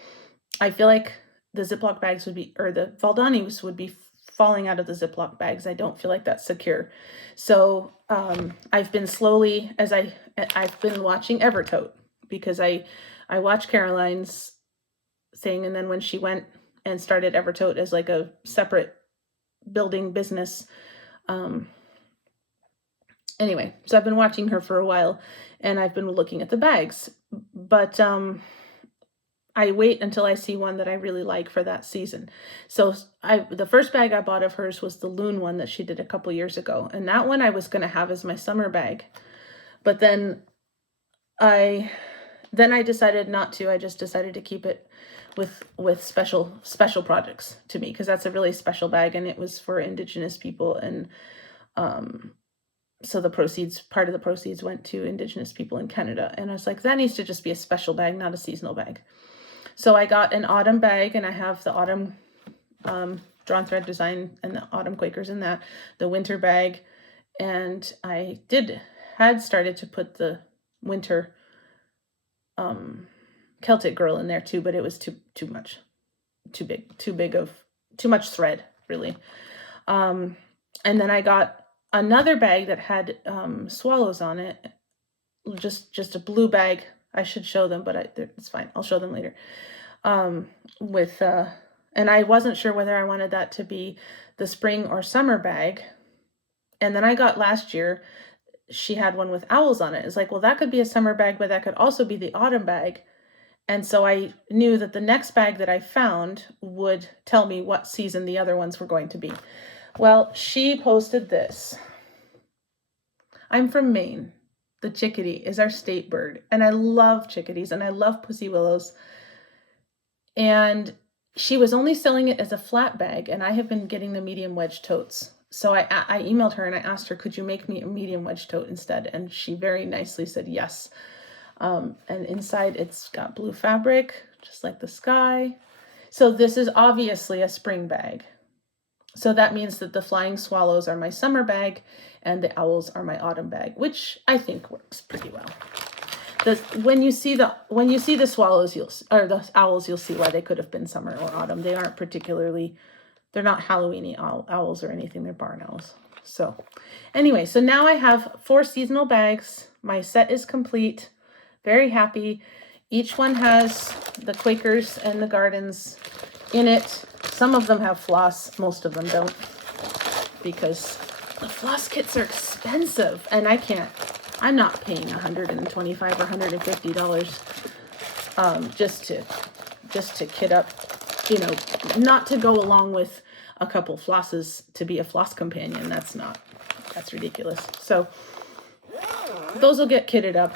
I feel like the Ziploc bags would be, or the Valdanis would be falling out of the Ziploc bags. I don't feel like that's secure. So I've been slowly, I've been watching Evertote, because I watched Caroline's thing, and then when she went and started Evertote as like a separate building business, anyway, so I've been watching her for a while, and I've been looking at the bags, but I wait until I see one that I really like for that season. So the first bag I bought of hers was the Loon one that she did a couple years ago. And that one I was going to have as my summer bag. But then I decided not to. I just decided to keep it with special projects to me, because that's a really special bag, and it was for Indigenous people. And so part of the proceeds went to Indigenous people in Canada. And I was like, that needs to just be a special bag, not a seasonal bag. So I got an autumn bag, and I have the autumn drawn thread design and the autumn Quakers in that, the winter bag, and I had started to put the winter Celtic girl in there too, but it was too much thread, really. And then I got another bag that had swallows on it, just a blue bag. I should show them, but it's fine. I'll show them later. And I wasn't sure whether I wanted that to be the spring or summer bag. And then I got last year, she had one with owls on it. It's like, well, that could be a summer bag, but that could also be the autumn bag. And so I knew that the next bag that I found would tell me what season the other ones were going to be. Well, she posted this. I'm from Maine. The chickadee is our state bird, and I love chickadees, and I love pussy willows. And she was only selling it as a flat bag, and I have been getting the medium wedge totes. So I emailed her and I asked her, could you make me a medium wedge tote instead? And she very nicely said yes. And inside it's got blue fabric, just like the sky. So this is obviously a spring bag. So that means that the flying swallows are my summer bag and the owls are my autumn bag, which I think works pretty well. When you see the swallows, or the owls, you'll see why they could have been summer or autumn. They aren't particularly, they're not Halloween-y owls or anything. They're barn owls. So anyway, so now I have 4 seasonal bags. My set is complete. Very happy. Each one has the Quakers and the gardens in it. Some of them have floss, most of them don't, because the floss kits are expensive, and I'm not paying $125 or $150 just to kit up, not to go along with a couple flosses to be a floss companion. That's ridiculous. So those will get kitted up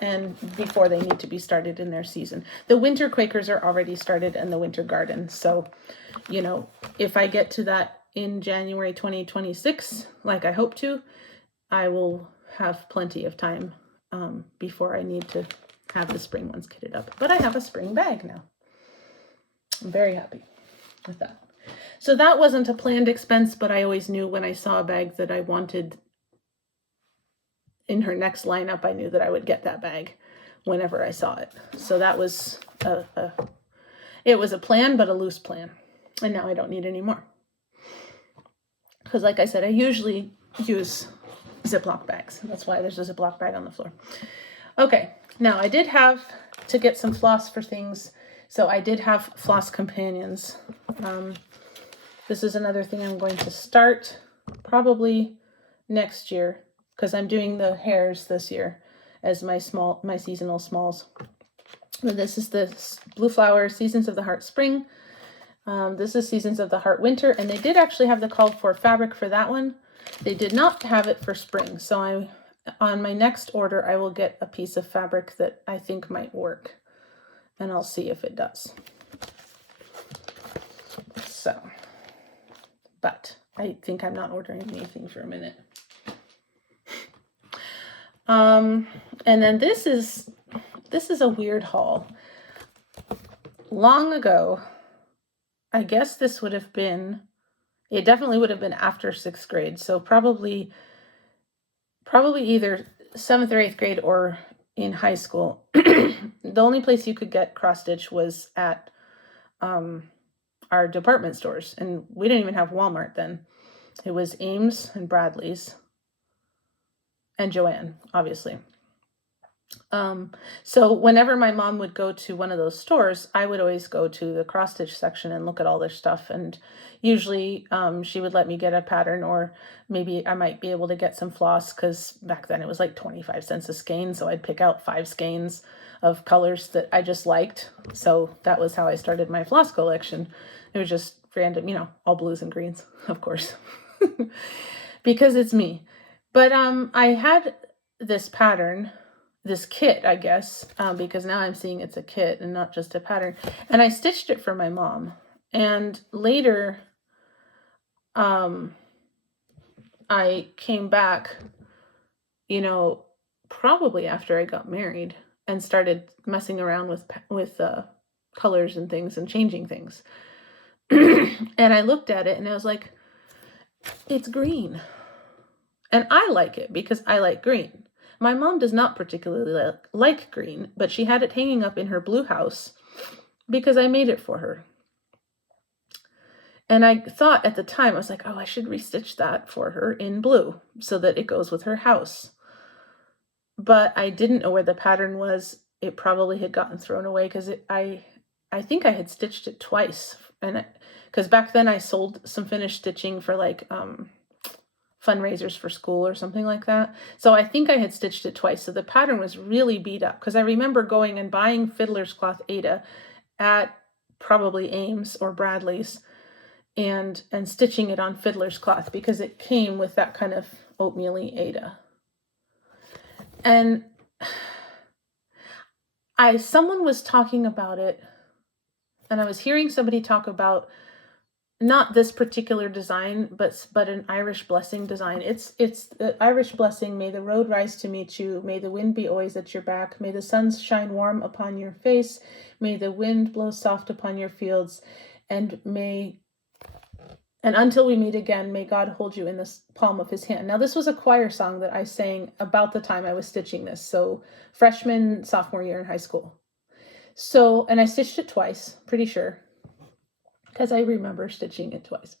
and before they need to be started in their season. The winter Quakers are already started and the winter garden. So, if I get to that in January 2026, like I hope to, I will have plenty of time before I need to have the spring ones kitted up. But I have a spring bag now. I'm very happy with that. So that wasn't a planned expense, but I always knew when I saw a bag that I wanted in her next lineup, I knew that I would get that bag whenever I saw it. So that was it was a plan, but a loose plan. And now I don't need any more. Because like I said, I usually use Ziploc bags. That's why there's a Ziploc bag on the floor. Okay, now I did have to get some floss for things. So I did have floss companions. This is another thing I'm going to start probably next year, because I'm doing the hares this year as my seasonal smalls. And this is the Blue Flower Seasons of the Heart Spring. This is Seasons of the Heart Winter, and they did actually have the called for fabric for that one. They did not have it for spring, so on my next order, I will get a piece of fabric that I think might work, and I'll see if it does. So, but I think I'm not ordering anything for a minute. And then this is a weird haul. Long ago, I guess this would have been, it definitely would have been after 6th grade. So probably either 7th or 8th grade or in high school. The only place you could get cross stitch was at our department stores. And we didn't even have Walmart then. It was Ames and Bradley's and Joann, obviously. So whenever my mom would go to one of those stores, I would always go to the cross stitch section and look at all their stuff. And usually she would let me get a pattern, or maybe I might be able to get some floss, because back then it was like 25 cents a skein. So I'd pick out 5 skeins of colors that I just liked. So that was how I started my floss collection. It was just random, all blues and greens, of course, because it's me. But I had this pattern, this kit, I guess, because now I'm seeing it's a kit and not just a pattern. And I stitched it for my mom. And later, I came back, probably after I got married, and started messing around with colors and things and changing things. And I looked at it and I was like, it's green. And I like it because I like green. My mom does not particularly like green, but she had it hanging up in her blue house because I made it for her. And I thought at the time, I was like, oh, I should restitch that for her in blue so that it goes with her house. But I didn't know where the pattern was. It probably had gotten thrown away because I think I had stitched it twice. And because back then I sold some finished stitching for like fundraisers for school or something like that. So I think I had stitched it twice. So the pattern was really beat up, because I remember going and buying fiddler's cloth Ada at probably Ames or Bradley's and stitching it on fiddler's cloth because it came with that kind of oatmeal-y Ada. And someone was talking about it, and I was hearing somebody talk about not this particular design, but an Irish blessing design. It's the Irish blessing. May the road rise to meet you. May the wind be always at your back. May the sun shine warm upon your face. May the wind blow soft upon your fields. And until we meet again, may God hold you in the palm of his hand. Now, this was a choir song that I sang about the time I was stitching this. So freshman, sophomore year in high school. So, and I stitched it twice, pretty sure, because I remember stitching it twice.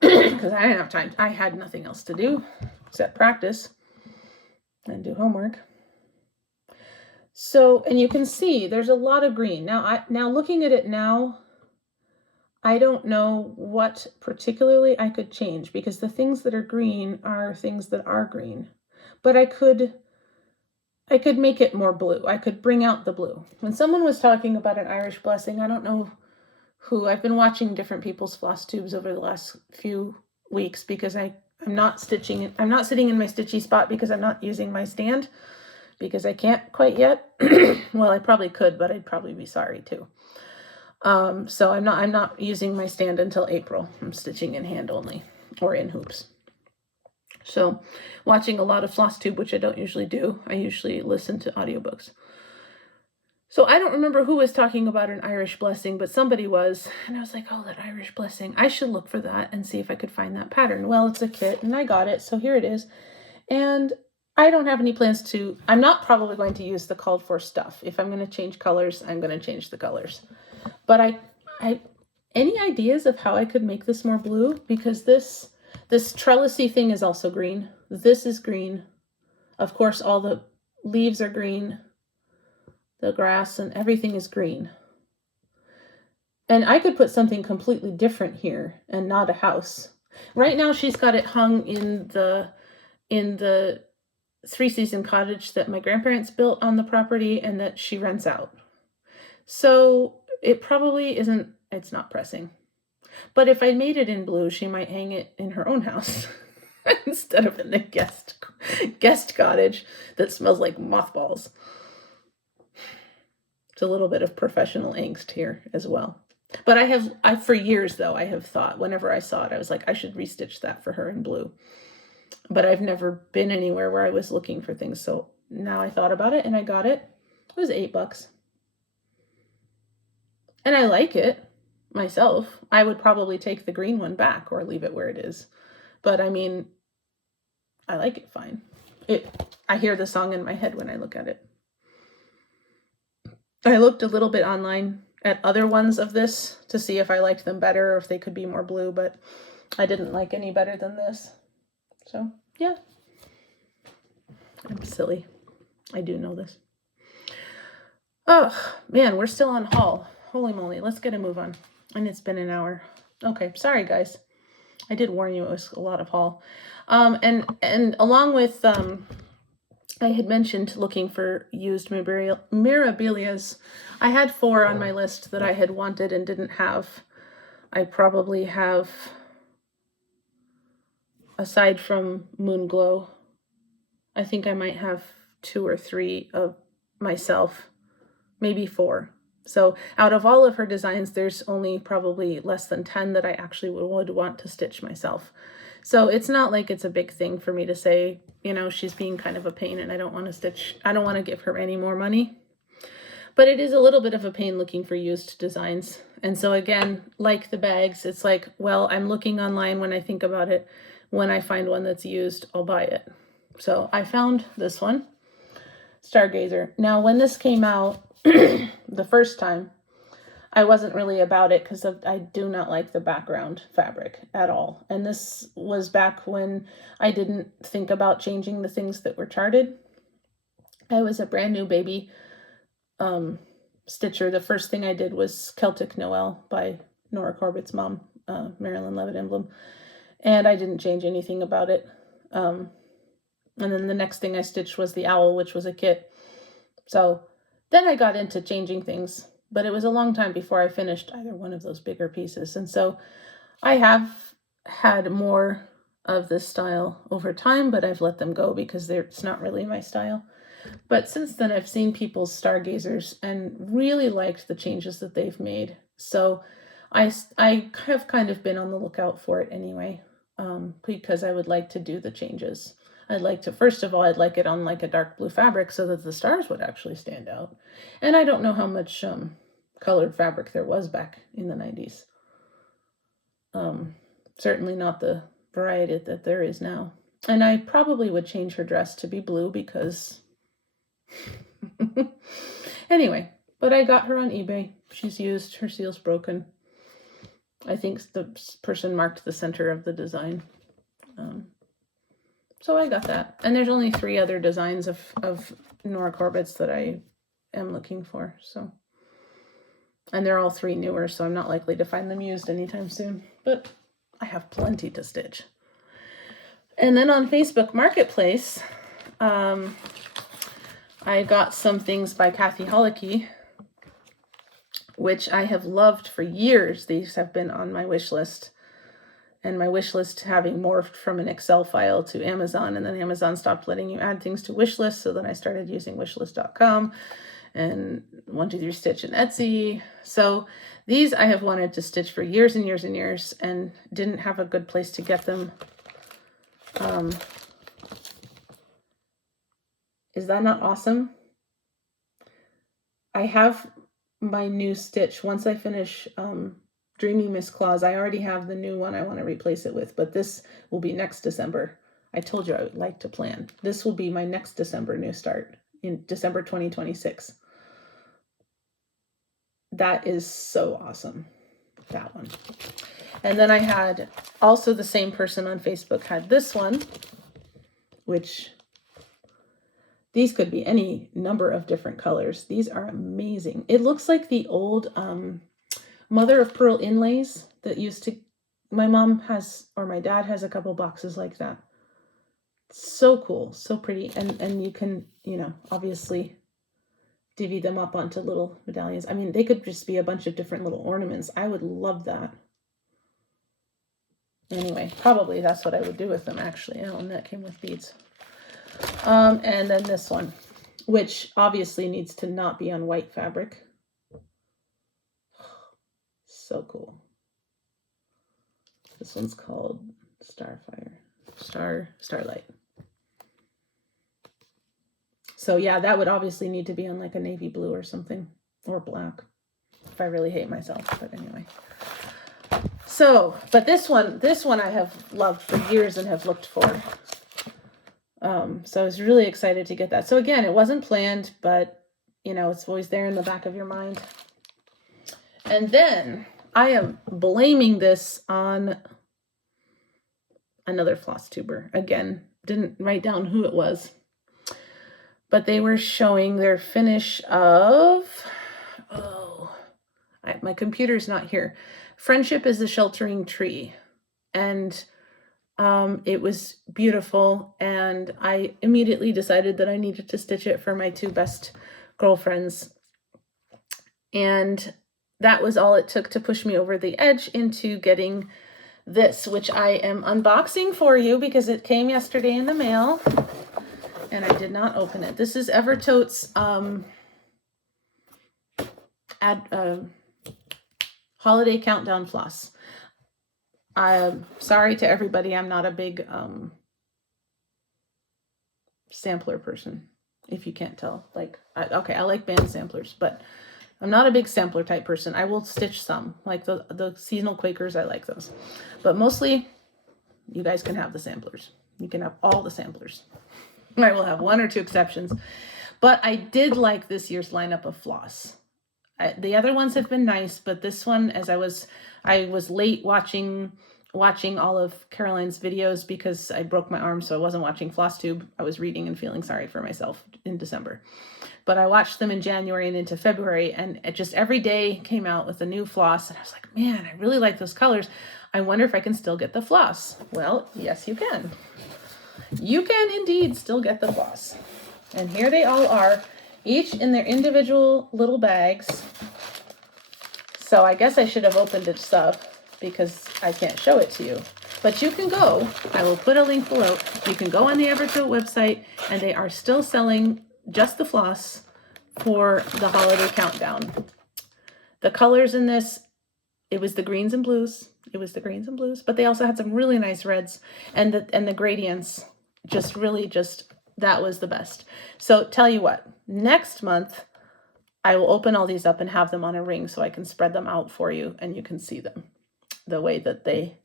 Because I didn't have time. I had nothing else to do except practice and do homework. So, and you can see there's a lot of green. Now looking at it now, I don't know what particularly I could change, because the things that are green are things that are green. But I could make it more blue. I could bring out the blue. When someone was talking about an Irish blessing, I don't know who, I've been watching different people's Flosstubes over the last few weeks because I'm not sitting in my stitchy spot because I'm not using my stand, because I can't quite yet. Well, I probably could, but I'd probably be sorry too. So I'm not using my stand until April. I'm stitching in hand only, or in hoops. So watching a lot of Flosstube, which I don't usually do. I usually listen to audiobooks. So I don't remember who was talking about an Irish blessing, but somebody was. And I was like, oh, that Irish blessing. I should look for that and see if I could find that pattern. Well, it's a kit and I got it. So here it is. And I don't have any plans to, I'm not probably going to use the called for stuff. If I'm going to change colors, I'm going to change the colors. But I any ideas of how I could make this more blue? Because this trellisy thing is also green. This is green. Of course, all the leaves are green. The grass and everything is green. And I could put something completely different here and not a house. Right now she's got it hung in the 3-season cottage that my grandparents built on the property and that she rents out. So it probably isn't, it's not pressing. But if I made it in blue, she might hang it in her own house. instead of in the guest cottage that smells like mothballs. It's a little bit of professional angst here as well. But I for years though, I have thought whenever I saw it, I was like, I should restitch that for her in blue. But I've never been anywhere where I was looking for things. So now I thought about it and I got it. It was $8. And I like it myself. I would probably take the green one back or leave it where it is. But I mean, I like it fine. I hear the song in my head when I look at it. I looked a little bit online at other ones of this to see if I liked them better or if they could be more blue, but I didn't like any better than this. So, yeah. I'm silly. I do know this. Oh, man, we're still on haul. Holy moly, let's get a move on. And it's been an hour. Okay, sorry, guys. I did warn you it was a lot of haul. And along with... I had mentioned looking for used Mirabilias. I had 4 on my list that I had wanted and didn't have. I probably have, aside from Moonglow, I think I might have 2 or 3 of myself, maybe 4. So out of all of her designs, there's only probably less than 10 that I actually would want to stitch myself. So it's not like it's a big thing for me to say, you know, she's being kind of a pain and I don't want to give her any more money. But it is a little bit of a pain looking for used designs. And so again, like the bags, it's like, well, I'm looking online when I think about it. When I find one that's used, I'll buy it. So I found this one, Stargazer. Now, when this came out the first time, I wasn't really about it because I do not like the background fabric at all. And this was back when I didn't think about changing the things that were charted. I was a brand new baby stitcher. The first thing I did was Celtic Noel by Nora Corbett's mom, Marilyn Levitt Emblem. And I didn't change anything about it. And then the next thing I stitched was the owl, which was a kit. So then I got into changing things. But it was a long time before I finished either one of those bigger pieces. And so I have had more of this style over time, but I've let them go because it's not really my style. But since then, I've seen people's Stargazers and really liked the changes that they've made. So I have kind of been on the lookout for it anyway, because I would like to do the changes. First of all, I'd like it on like a dark blue fabric so that the stars would actually stand out. And I don't know how much colored fabric there was back in the 90s. Certainly not the variety that there is now. And I probably would change her dress to be blue because... Anyway, but I got her on eBay. She's used, her seal's broken. I think the person marked the center of the design. So I got that. And there's only 3 other designs of Nora Corbett's that I am looking for. So, and they're all 3 newer, so I'm not likely to find them used anytime soon. But I have plenty to stitch. And then on Facebook Marketplace, I got some things by Kathy Holicky, which I have loved for years. These have been on my wish list. And my wish list having morphed from an Excel file to Amazon, and then Amazon stopped letting you add things to wish list, so then I started using wishlist.com and 123 Stitch and Etsy. So these I have wanted to stitch for years and years and years and didn't have a good place to get them. Is that not awesome? I have my new stitch. Once I finish Dreaming Miss Claus, I already have the new one I want to replace it with, but this will be next December. I told you I would like to plan. This will be my next December new start in December 2026. That is so awesome, that one. And then I had also the same person on Facebook had this one, which these could be any number of different colors. These are amazing. It looks like the old mother of pearl inlays that used to, my mom has, or my dad has a couple boxes like that. So cool, so pretty. And you can, you know, obviously divvy them up onto little medallions. I mean, they could just be a bunch of different little ornaments. I would love that. Anyway, probably that's what I would do with them, actually. Oh, and that came with beads. And then this one, which obviously needs to not be on white fabric. So cool. This one's called Starlight. So yeah, that would obviously need to be on like a navy blue or something, or black, if I really hate myself. But anyway. So, but this one I have loved for years and have looked for. So I was really excited to get that. So again, it wasn't planned, but you know, it's always there in the back of your mind. And then I am blaming this on another floss tuber. Again, didn't write down who it was, but they were showing their finish of, my computer's not here. Friendship is a Sheltering Tree. And it was beautiful, and I immediately decided that I needed to stitch it for my two best girlfriends. And that was all it took to push me over the edge into getting this, which I am unboxing for you because it came yesterday in the mail and I did not open it. This is Evertote's Holiday Countdown floss. Sorry to everybody, I'm not a big sampler person, if you can't tell. Like, okay, I like band samplers, but I'm not a big sampler type person. I will stitch some, like the seasonal Quakers, I like those. But mostly, you guys can have the samplers. You can have all the samplers. I will have one or two exceptions. But I did like this year's lineup of floss. The other ones have been nice, but this one, as I was late watching all of Caroline's videos because I broke my arm, so I wasn't watching Flosstube. I was reading and feeling sorry for myself in December. But I watched them in January and into February, and it just every day came out with a new floss, and I was like, man, I really like those colors. I wonder if I can still get the floss. Well, yes, you can. You can indeed still get the floss. And here they all are, each in their individual little bags. So I guess I should have opened it up because I can't show it to you. But you can go, I will put a link below. You can go on the Evertote website, and they are still selling just the floss for the Holiday Countdown. The colors in this, it was the greens and blues. It was the greens and blues, but they also had some really nice reds, and the gradients just really that was the best. So tell you what, next month I will open all these up and have them on a ring so I can spread them out for you and you can see them the way that they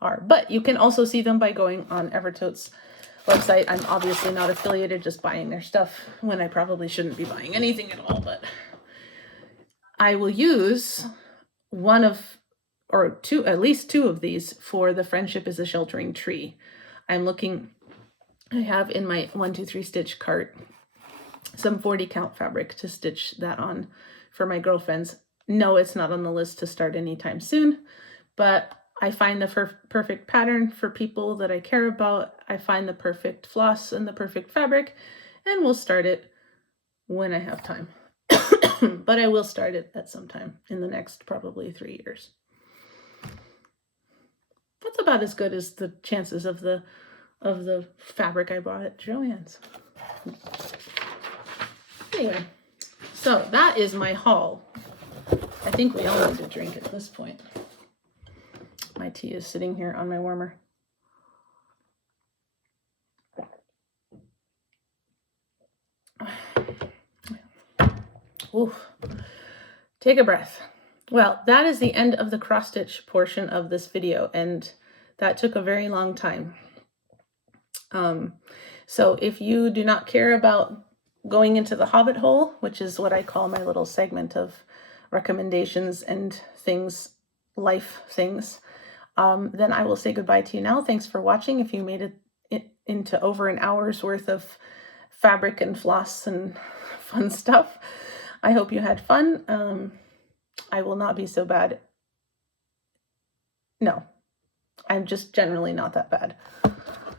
are. But you can also see them by going on Evertote's website. I'm obviously not affiliated, just buying their stuff when I probably shouldn't be buying anything at all, but I will use one of, or two, at least two of these for the Friendship is a Sheltering Tree. I have in my 1, 2, 3 stitch cart some 40 count fabric to stitch that on for my girlfriends. No, it's not on the list to start anytime soon, but I find the perfect pattern for people that I care about. I find the perfect floss and the perfect fabric, and we'll start it when I have time. But I will start it at some time in the next probably 3 years. That's about as good as the chances of the fabric I bought at Joann's. Anyway, so that is my haul. I think we all need to drink at this point. My tea is sitting here on my warmer. Oof. Take a breath. Well, that is the end of the cross stitch portion of this video, and that took a very long time. So if you do not care about going into the Hobbit hole, which is what I call my little segment of recommendations and things, life things, then I will say goodbye to you now. Thanks for watching. If you made it into over an hour's worth of fabric and floss and fun stuff, I hope you had fun. I will not be so bad. No, I'm just generally not that bad.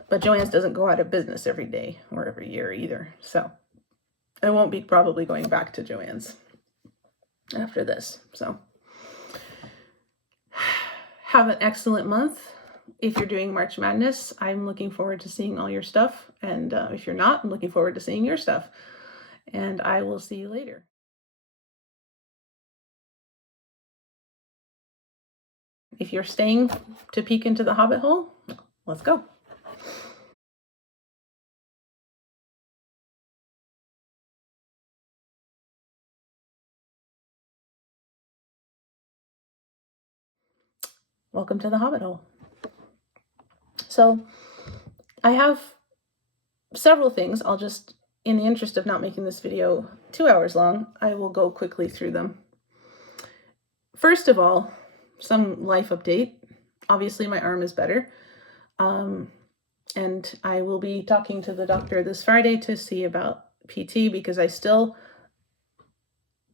But Joann's doesn't go out of business every day or every year either. So I won't be probably going back to Joann's after this. So have an excellent month. if you're doing March Madness, I'm looking forward to seeing all your stuff. And if you're not, I'm looking forward to seeing your stuff. And I will see you later. If you're staying to peek into the Hobbit hole, let's go. Welcome to the Hobbit hole. So I have several things. I'll just, in the interest of not making this video 2 hours long, I will go quickly through them. First of all, some life update. Obviously my arm is better. And I will be talking to the doctor this Friday to see about PT because I still,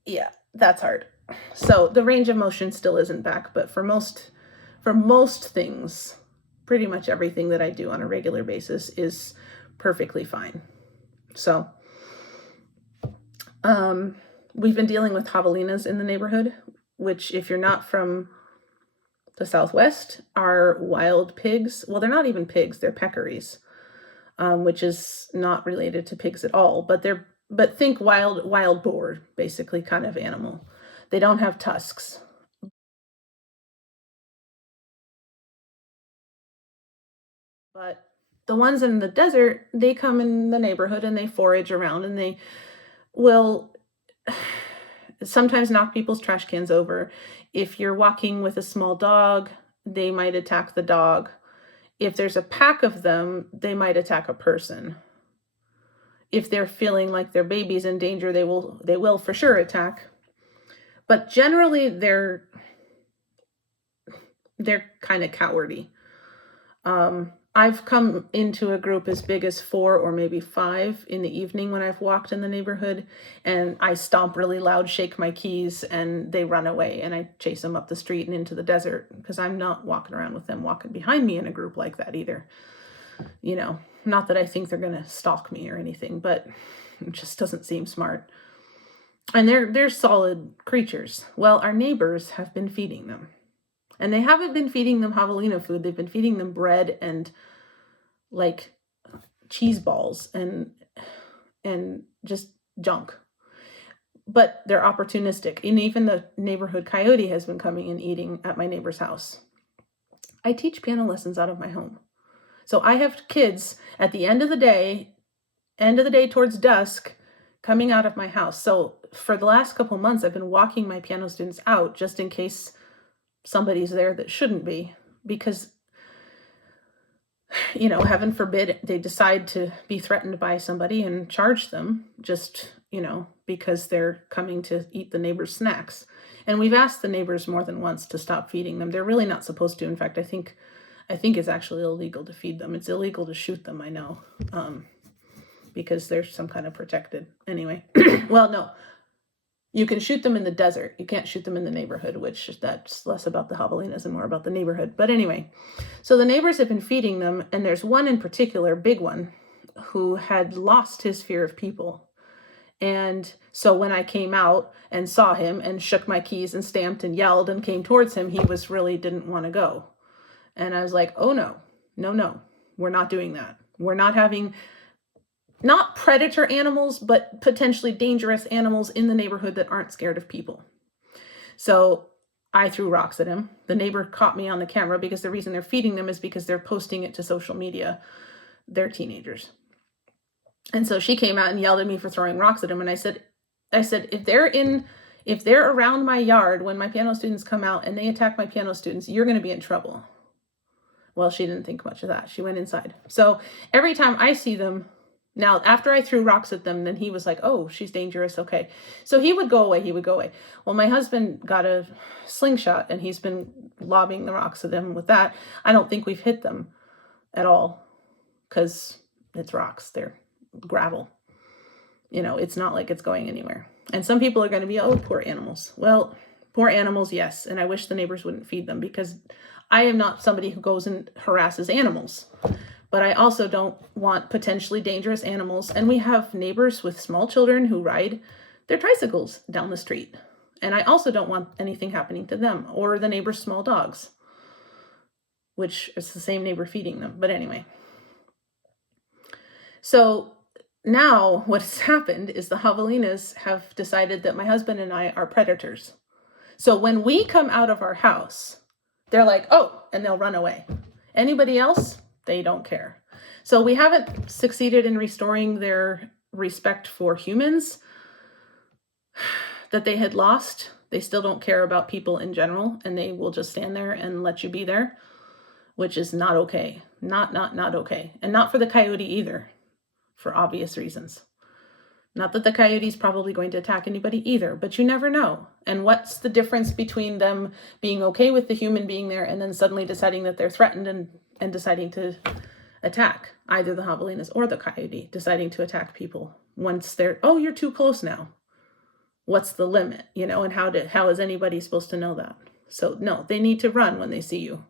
yeah, that's hard. So the range of motion still isn't back, but for most things, pretty much everything that I do on a regular basis is perfectly fine. So we've been dealing with javelinas in the neighborhood, which if you're not from the Southwest are wild pigs. Well, they're not even pigs, they're peccaries, which is not related to pigs at all, but think wild boar, basically, kind of animal. They don't have tusks. But the ones in the desert, they come in the neighborhood and they forage around and they will sometimes knock people's trash cans over. If you're walking with a small dog, they might attack the dog. If there's a pack of them, they might attack a person. If they're feeling like their baby's in danger, they will for sure attack. But generally, they're kind of cowardly. I've come into a group as big as 4 or maybe 5 in the evening when I've walked in the neighborhood, and I stomp really loud, shake my keys, and they run away, and I chase them up the street and into the desert because I'm not walking around with them walking behind me in a group like that either. You know, not that I think they're going to stalk me or anything, but it just doesn't seem smart. And they're solid creatures. Well, our neighbors have been feeding them. And they haven't been feeding them javelina food. They've been feeding them bread and like cheese balls and just junk. But they're opportunistic. And even the neighborhood coyote has been coming and eating at my neighbor's house. I teach piano lessons out of my home. So I have kids at the end of the day towards dusk, coming out of my house. So for the last couple months, I've been walking my piano students out just in case somebody's there that shouldn't be, because, you know, heaven forbid they decide to be threatened by somebody and charge them just, you know, because they're coming to eat the neighbor's snacks. And we've asked the neighbors more than once to stop feeding them. They're really not supposed to. In fact, I think it's actually illegal to feed them. It's illegal to shoot them, I know, because they're some kind of protected. Anyway, well, no. You can shoot them in the desert. You can't shoot them in the neighborhood, which that's less about the javelinas and more about the neighborhood. But anyway, so the neighbors have been feeding them, and there's one in particular, big one, who had lost his fear of people. And so when I came out and saw him and shook my keys and stamped and yelled and came towards him, he didn't want to go. And I was like, oh no, we're not doing that. We're not having not predator animals, but potentially dangerous animals in the neighborhood that aren't scared of people. So I threw rocks at him. The neighbor caught me on the camera because the reason they're feeding them is because they're posting it to social media. They're teenagers. And so she came out and yelled at me for throwing rocks at him. And I said, if they're around my yard when my piano students come out and they attack my piano students, you're going to be in trouble. Well, she didn't think much of that. She went inside. So every time I see them, now, after I threw rocks at them, then he was like, oh, she's dangerous. Okay. So he would go away. Well, my husband got a slingshot and he's been lobbing the rocks at them with that. I don't think we've hit them at all because it's rocks. They're gravel. You know, it's not like it's going anywhere. And some people are going to be, oh, poor animals. Well, poor animals, yes. And I wish the neighbors wouldn't feed them because I am not somebody who goes and harasses animals. But I also don't want potentially dangerous animals. And we have neighbors with small children who ride their tricycles down the street. And I also don't want anything happening to them or the neighbor's small dogs. which is the same neighbor feeding them. But anyway, so now what's happened is the javelinas have decided that my husband and I are predators. So when we come out of our house, they're like, oh, and they'll run away. Anybody else, they don't care. So we haven't succeeded in restoring their respect for humans that they had lost. They still don't care about people in general, and they will just stand there and let you be there, which is not okay. Not okay. And not for the coyote either, for obvious reasons. Not that the coyote's probably going to attack anybody either, but you never know. And what's the difference between them being okay with the human being there and then suddenly deciding that they're threatened and deciding to attack either the javelinas or the coyote, deciding to attack people once they're, oh, you're too close now. What's the limit, and how is anybody supposed to know that? So no, they need to run when they see you.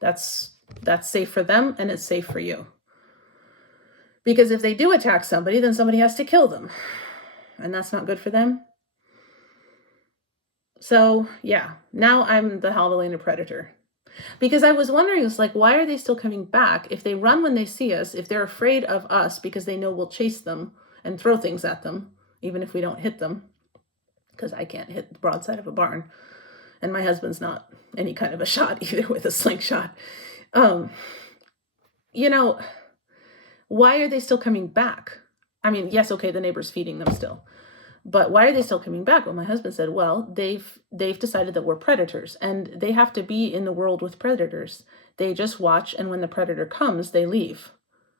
That's safe for them, and it's safe for you. Because if they do attack somebody, then somebody has to kill them. And that's not good for them. So yeah, now I'm the javelina predator. Because I was wondering, it's like, why are they still coming back? If they run when they see us, if they're afraid of us because they know we'll chase them and throw things at them, even if we don't hit them, because I can't hit the broadside of a barn. And my husband's not any kind of a shot either with a slingshot. Why are they still coming back? I mean, yes, okay, the neighbor's feeding them still. But why are they still coming back? Well, my husband said, well, they've decided that we're predators, and they have to be in the world with predators. They just watch, and when the predator comes, they leave.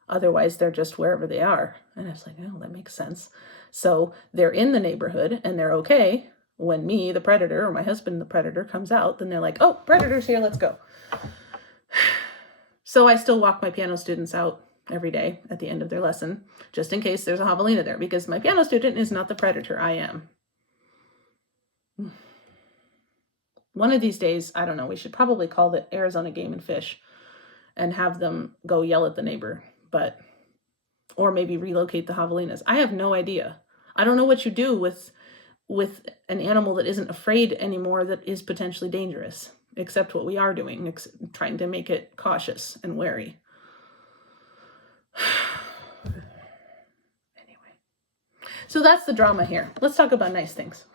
Otherwise, they're just wherever they are. And I was like, oh, that makes sense. So they're in the neighborhood, and they're okay. When me, the predator, or my husband, the predator, comes out, then they're like, oh, predator's here, let's go. So I still walk my piano students out every day at the end of their lesson, just in case there's a javelina there, because my piano student is not the predator, I am. One of these days, I don't know, we should probably call the Arizona Game and Fish and have them go yell at the neighbor, or maybe relocate the javelinas. I have no idea. I don't know what you do with an animal that isn't afraid anymore, that is potentially dangerous, except what we are doing, trying to make it cautious and wary. Anyway, so that's the drama here. Let's talk about nice things.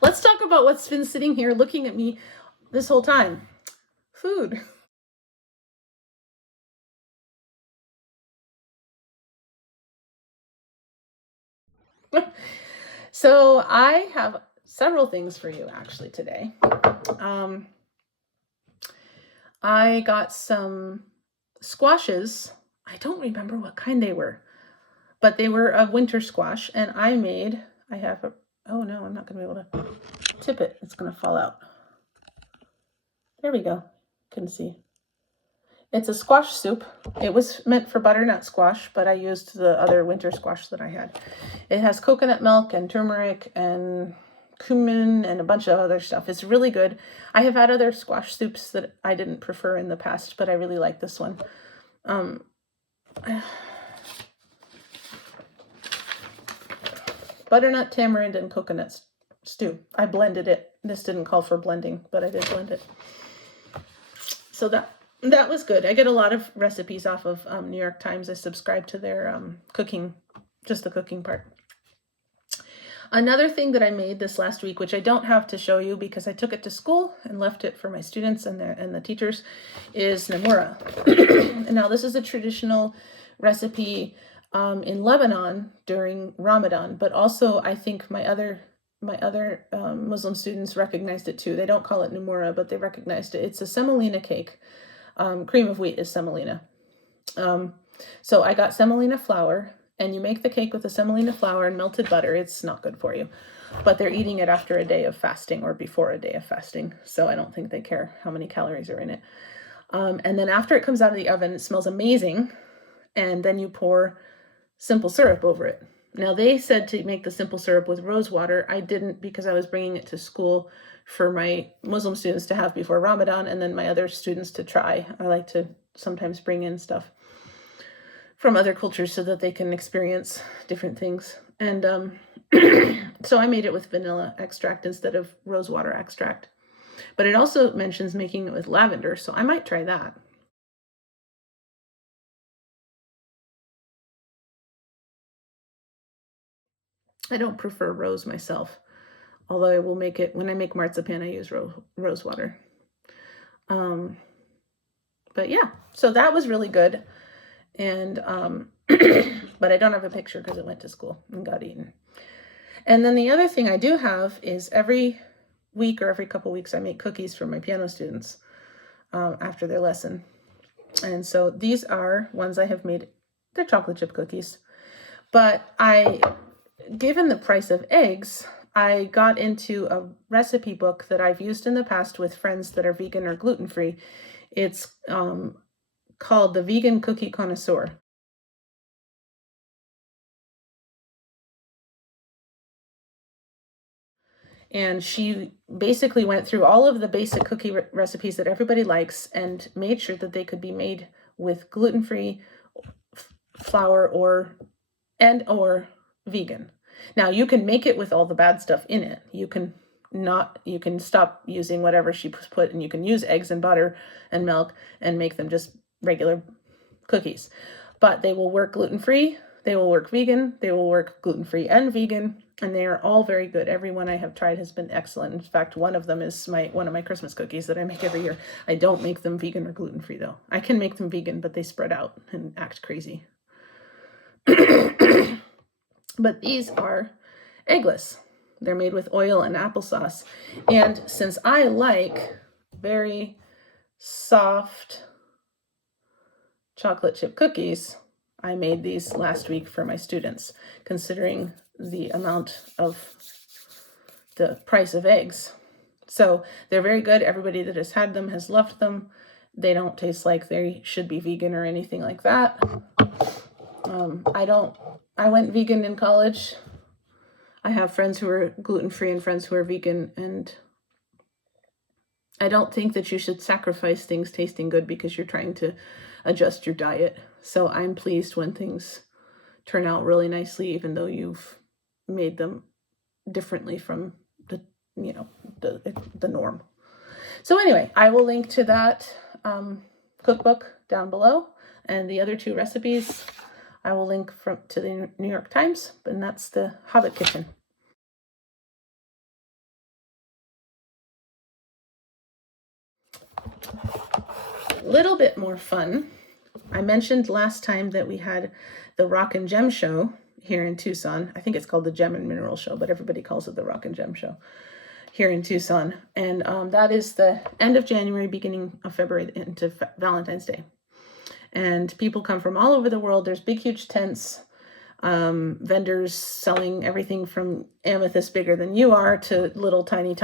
Let's talk about what's been sitting here looking at me this whole time. Food. So I have several things for you actually today. I got some squashes. I don't remember what kind they were, but they were a winter squash, and oh no, I'm not going to be able to tip it. It's going to fall out. There we go. Couldn't see. It's a squash soup. It was meant for butternut squash, but I used the other winter squash that I had. It has coconut milk and turmeric and cumin and a bunch of other stuff. It's really good. I have had other squash soups that I didn't prefer in the past, but I really like this one. Butternut, tamarind, and coconut stew. I blended it. This didn't call for blending, but I did blend it. So that was good. I get a lot of recipes off of New York Times. I subscribe to their cooking, just the cooking part. Another thing that I made this last week, which I don't have to show you because I took it to school and left it for my students and the teachers, is Nora. And now this is a traditional recipe in Lebanon during Ramadan, but also I think my other Muslim students recognized it too. They don't call it Nora, but they recognized it. It's a semolina cake. Cream of wheat is semolina. So I got semolina flour, and you make the cake with the semolina flour and melted butter. It's not good for you, but they're eating it after a day of fasting or before a day of fasting. So I don't think they care how many calories are in it. And then after it comes out of the oven, it smells amazing. And then you pour simple syrup over it. Now they said to make the simple syrup with rose water. I didn't, because I was bringing it to school for my Muslim students to have before Ramadan, and then my other students to try. I like to sometimes bring in stuff from other cultures so that they can experience different things. And so I made it with vanilla extract instead of rose water extract. But it also mentions making it with lavender, so I might try that. I don't prefer rose myself, although I will make it, when I make marzipan, I use rose water. But yeah, so that was really good. And, but I don't have a picture because it went to school and got eaten. And then the other thing I do have is every week or every couple weeks, I make cookies for my piano students after their lesson. And so these are ones I have made. They're chocolate chip cookies. But given the price of eggs, I got into a recipe book that I've used in the past with friends that are vegan or gluten-free. It's called The Vegan Cookie Connoisseur. And she basically went through all of the basic cookie recipes that everybody likes and made sure that they could be made with gluten-free flour or vegan. Now you can make it with all the bad stuff in it. You can stop using whatever she put, and you can use eggs and butter and milk and make them just regular cookies. But they will work gluten-free, they will work vegan, they will work gluten-free and vegan, and they are all very good. Every one I have tried has been excellent. In fact, one of them is one of my Christmas cookies that I make every year. I don't make them vegan or gluten-free though. I can make them vegan, but they spread out and act crazy. But these are eggless. They're made with oil and applesauce. And since I like very soft chocolate chip cookies, I made these last week for my students, considering the amount of the price of eggs. So they're very good. Everybody that has had them has loved them. They don't taste like they should be vegan or anything like that. I went vegan in college. I have friends who are gluten-free and friends who are vegan, and I don't think that you should sacrifice things tasting good because you're trying to adjust your diet. So I'm pleased when things turn out really nicely, even though you've made them differently from the norm. So anyway, I will link to that cookbook down below, and the other two recipes I will link to the New York Times, and that's the Hobbit kitchen. Little bit more fun. I mentioned last time that we had the Rock and Gem show here in Tucson. I think it's called the Gem and Mineral show, but everybody calls it the Rock and Gem show here in Tucson. And that is the end of January, beginning of February into Valentine's Day. And people come from all over the world. There's big, huge tents, vendors selling everything from amethyst bigger than you are to little tiny,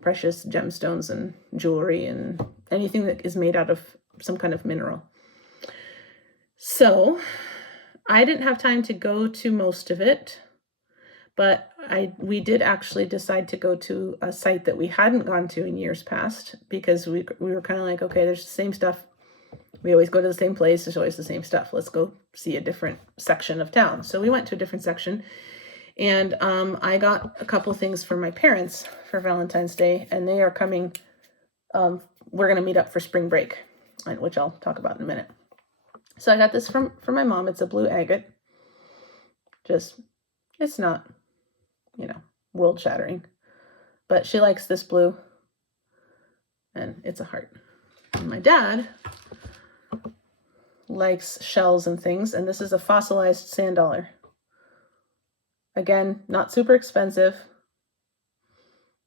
precious gemstones and jewelry and anything that is made out of some kind of mineral. So I didn't have time to go to most of it, but we did actually decide to go to a site that we hadn't gone to in years past, because we were kind of like, okay, there's the same stuff. We always go to the same place. There's always the same stuff. Let's go see a different section of town. So we went to a different section, and I got a couple things for my parents for Valentine's Day, and they are coming. We're going to meet up for spring break, which I'll talk about in a minute. So I got this from my mom. It's a blue agate. It's not, world shattering, but she likes this blue, and it's a heart. And my dad likes shells and things, and this is a fossilized sand dollar. Again, not super expensive,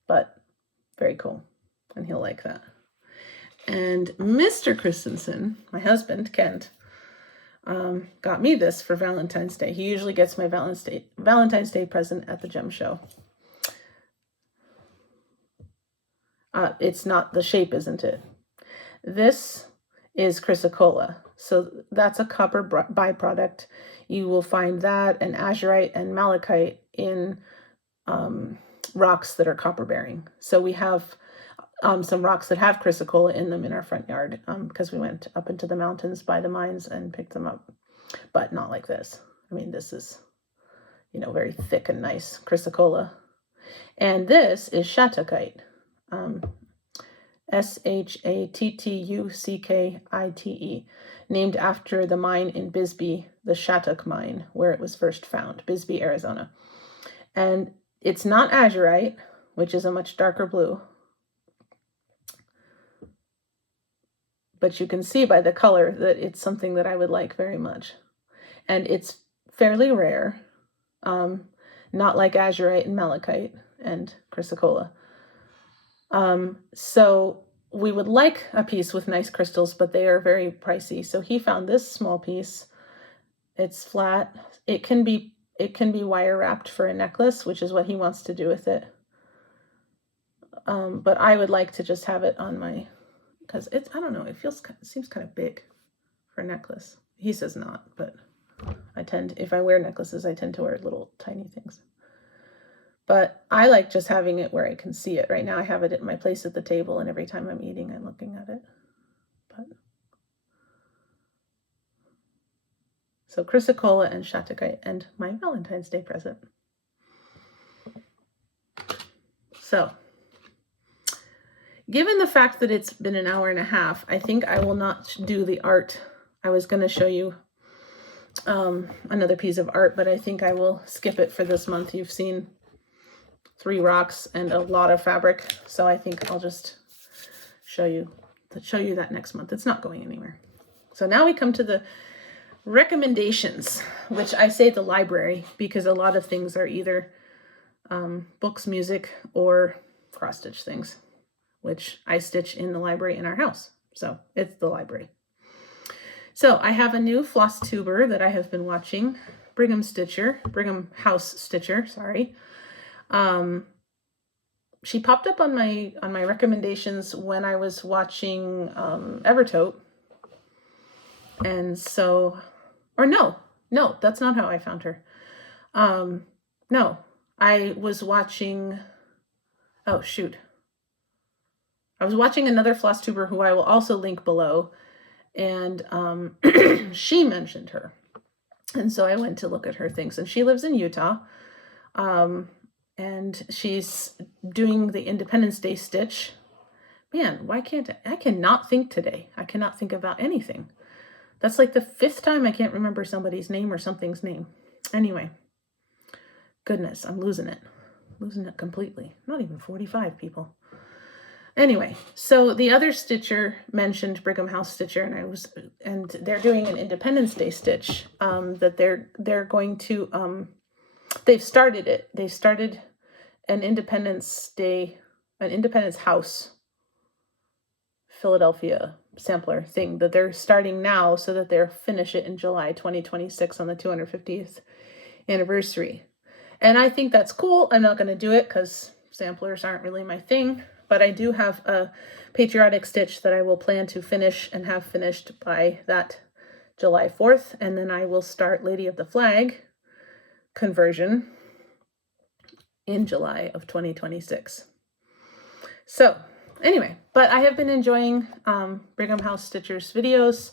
but very cool, and he'll like that. And Mr. Christensen, my husband, Kent, got me this for Valentine's Day. He usually gets my Valentine's Day present at the gem show. It's not, the shape isn't it? This is chrysocolla. So that's a copper byproduct. You will find that and azurite and malachite in rocks that are copper bearing. So we have some rocks that have chrysocolla in them in our front yard because we went up into the mountains by the mines and picked them up, but not like this. I mean, this is, very thick and nice chrysocolla. And this is shattuckite. Shattuckite, named after the mine in Bisbee, the Shattuck mine, where it was first found, Bisbee, Arizona. And it's not azurite, which is a much darker blue. But you can see by the color that it's something that I would like very much. And it's fairly rare, not like azurite and malachite and chrysocolla. So we would like a piece with nice crystals, but they are very pricey. So he found this small piece. It's flat. It can be wire wrapped for a necklace, which is what he wants to do with it. But I would like to just have it on my, because it's, I don't know, it seems kind of big for a necklace. He says not, but if I wear necklaces, I tend to wear little tiny things. But I like just having it where I can see it. Right now I have it at my place at the table, and every time I'm eating, I'm looking at it. So chrysocolla and Shattuckite, and my Valentine's Day present. So, given the fact that it's been an hour and a half, I think I will not do the art. I was going to show you another piece of art, but I think I will skip it for this month. You've seen 3 rocks and a lot of fabric, so I think I'll just show you that next month. It's not going anywhere. So now we come to the recommendations, which I say the library because a lot of things are either books, music, or cross-stitch things, which I stitch in the library in our house. So it's the library. So I have a new Flosstuber that I have been watching, Brigham House Stitcher, sorry. She popped up on my recommendations when I was watching Evertote. And so, or no, that's not how I found her. No, I was watching, oh shoot. I was watching another Flosstuber who I will also link below, and she mentioned her. And so I went to look at her things, and she lives in Utah. And she's doing the Independence Day stitch. Man, I cannot think today. I cannot think about anything. That's like the 5th time I can't remember somebody's name or something's name. Anyway, goodness, I'm losing it completely. Not even 45 people. Anyway, so the other stitcher mentioned Brigham House Stitcher, and they're doing an Independence Day stitch that they're going to they've started it. They started an Independence House Philadelphia sampler thing that they're starting now so that they'll finish it in July 2026 on the 250th anniversary. And I think that's cool. I'm not going to do it because samplers aren't really my thing, but I do have a patriotic stitch that I will plan to finish and have finished by that July 4th. And then I will start Lady of the Flag conversion in July of 2026. So anyway, but I have been enjoying Brigham House Stitcher's videos.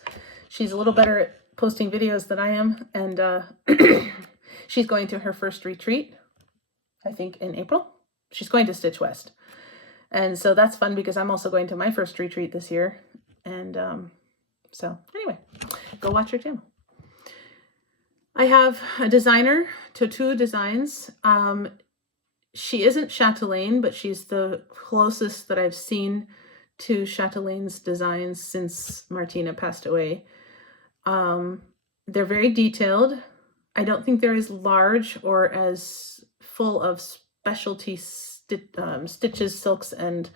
She's a little better at posting videos than I am, and she's going to her first retreat, I think in April. She's going to Stitch West. And so that's fun because I'm also going to my first retreat this year. And so anyway, go watch her channel. I have a designer, Tutu Designs. She isn't Chatelaine, but she's the closest that I've seen to Chatelaine's designs since Martina passed away. They're very detailed. I don't think they're as large or as full of specialty stitches, silks, and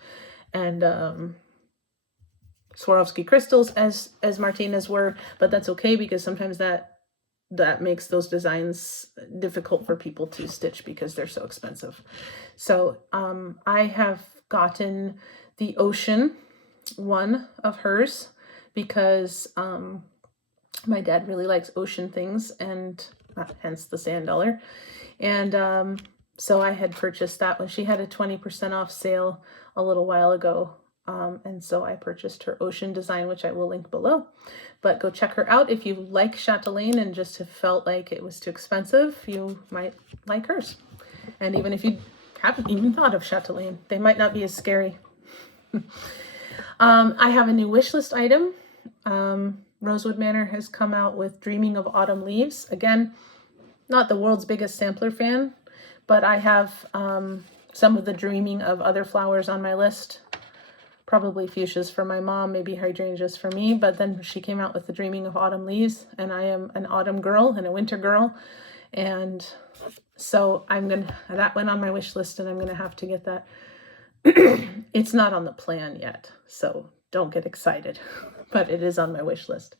Swarovski crystals as Martina's were, but that's okay because sometimes that makes those designs difficult for people to stitch because they're so expensive. So I have gotten the ocean one of hers because my dad really likes ocean things, and hence the sand dollar. And so I had purchased that when she had a 20% off sale a little while ago. And so I purchased her ocean design, which I will link below. But go check her out. If you like Chatelaine and just have felt like it was too expensive, you might like hers. And even if you haven't even thought of Chatelaine, they might not be as scary I have a new wish list item. Rosewood Manor has come out with Dreaming of Autumn Leaves. Again, not the world's biggest sampler fan, but I have some of the Dreaming of other flowers on my list. Probably fuchsias for my mom, maybe hydrangeas for me, but then she came out with the Dreaming of Autumn Leaves, and I am an autumn girl and a winter girl, and so that went on my wish list, and I'm gonna have to get that. It's not on the plan yet, so don't get excited, but it is on my wish list.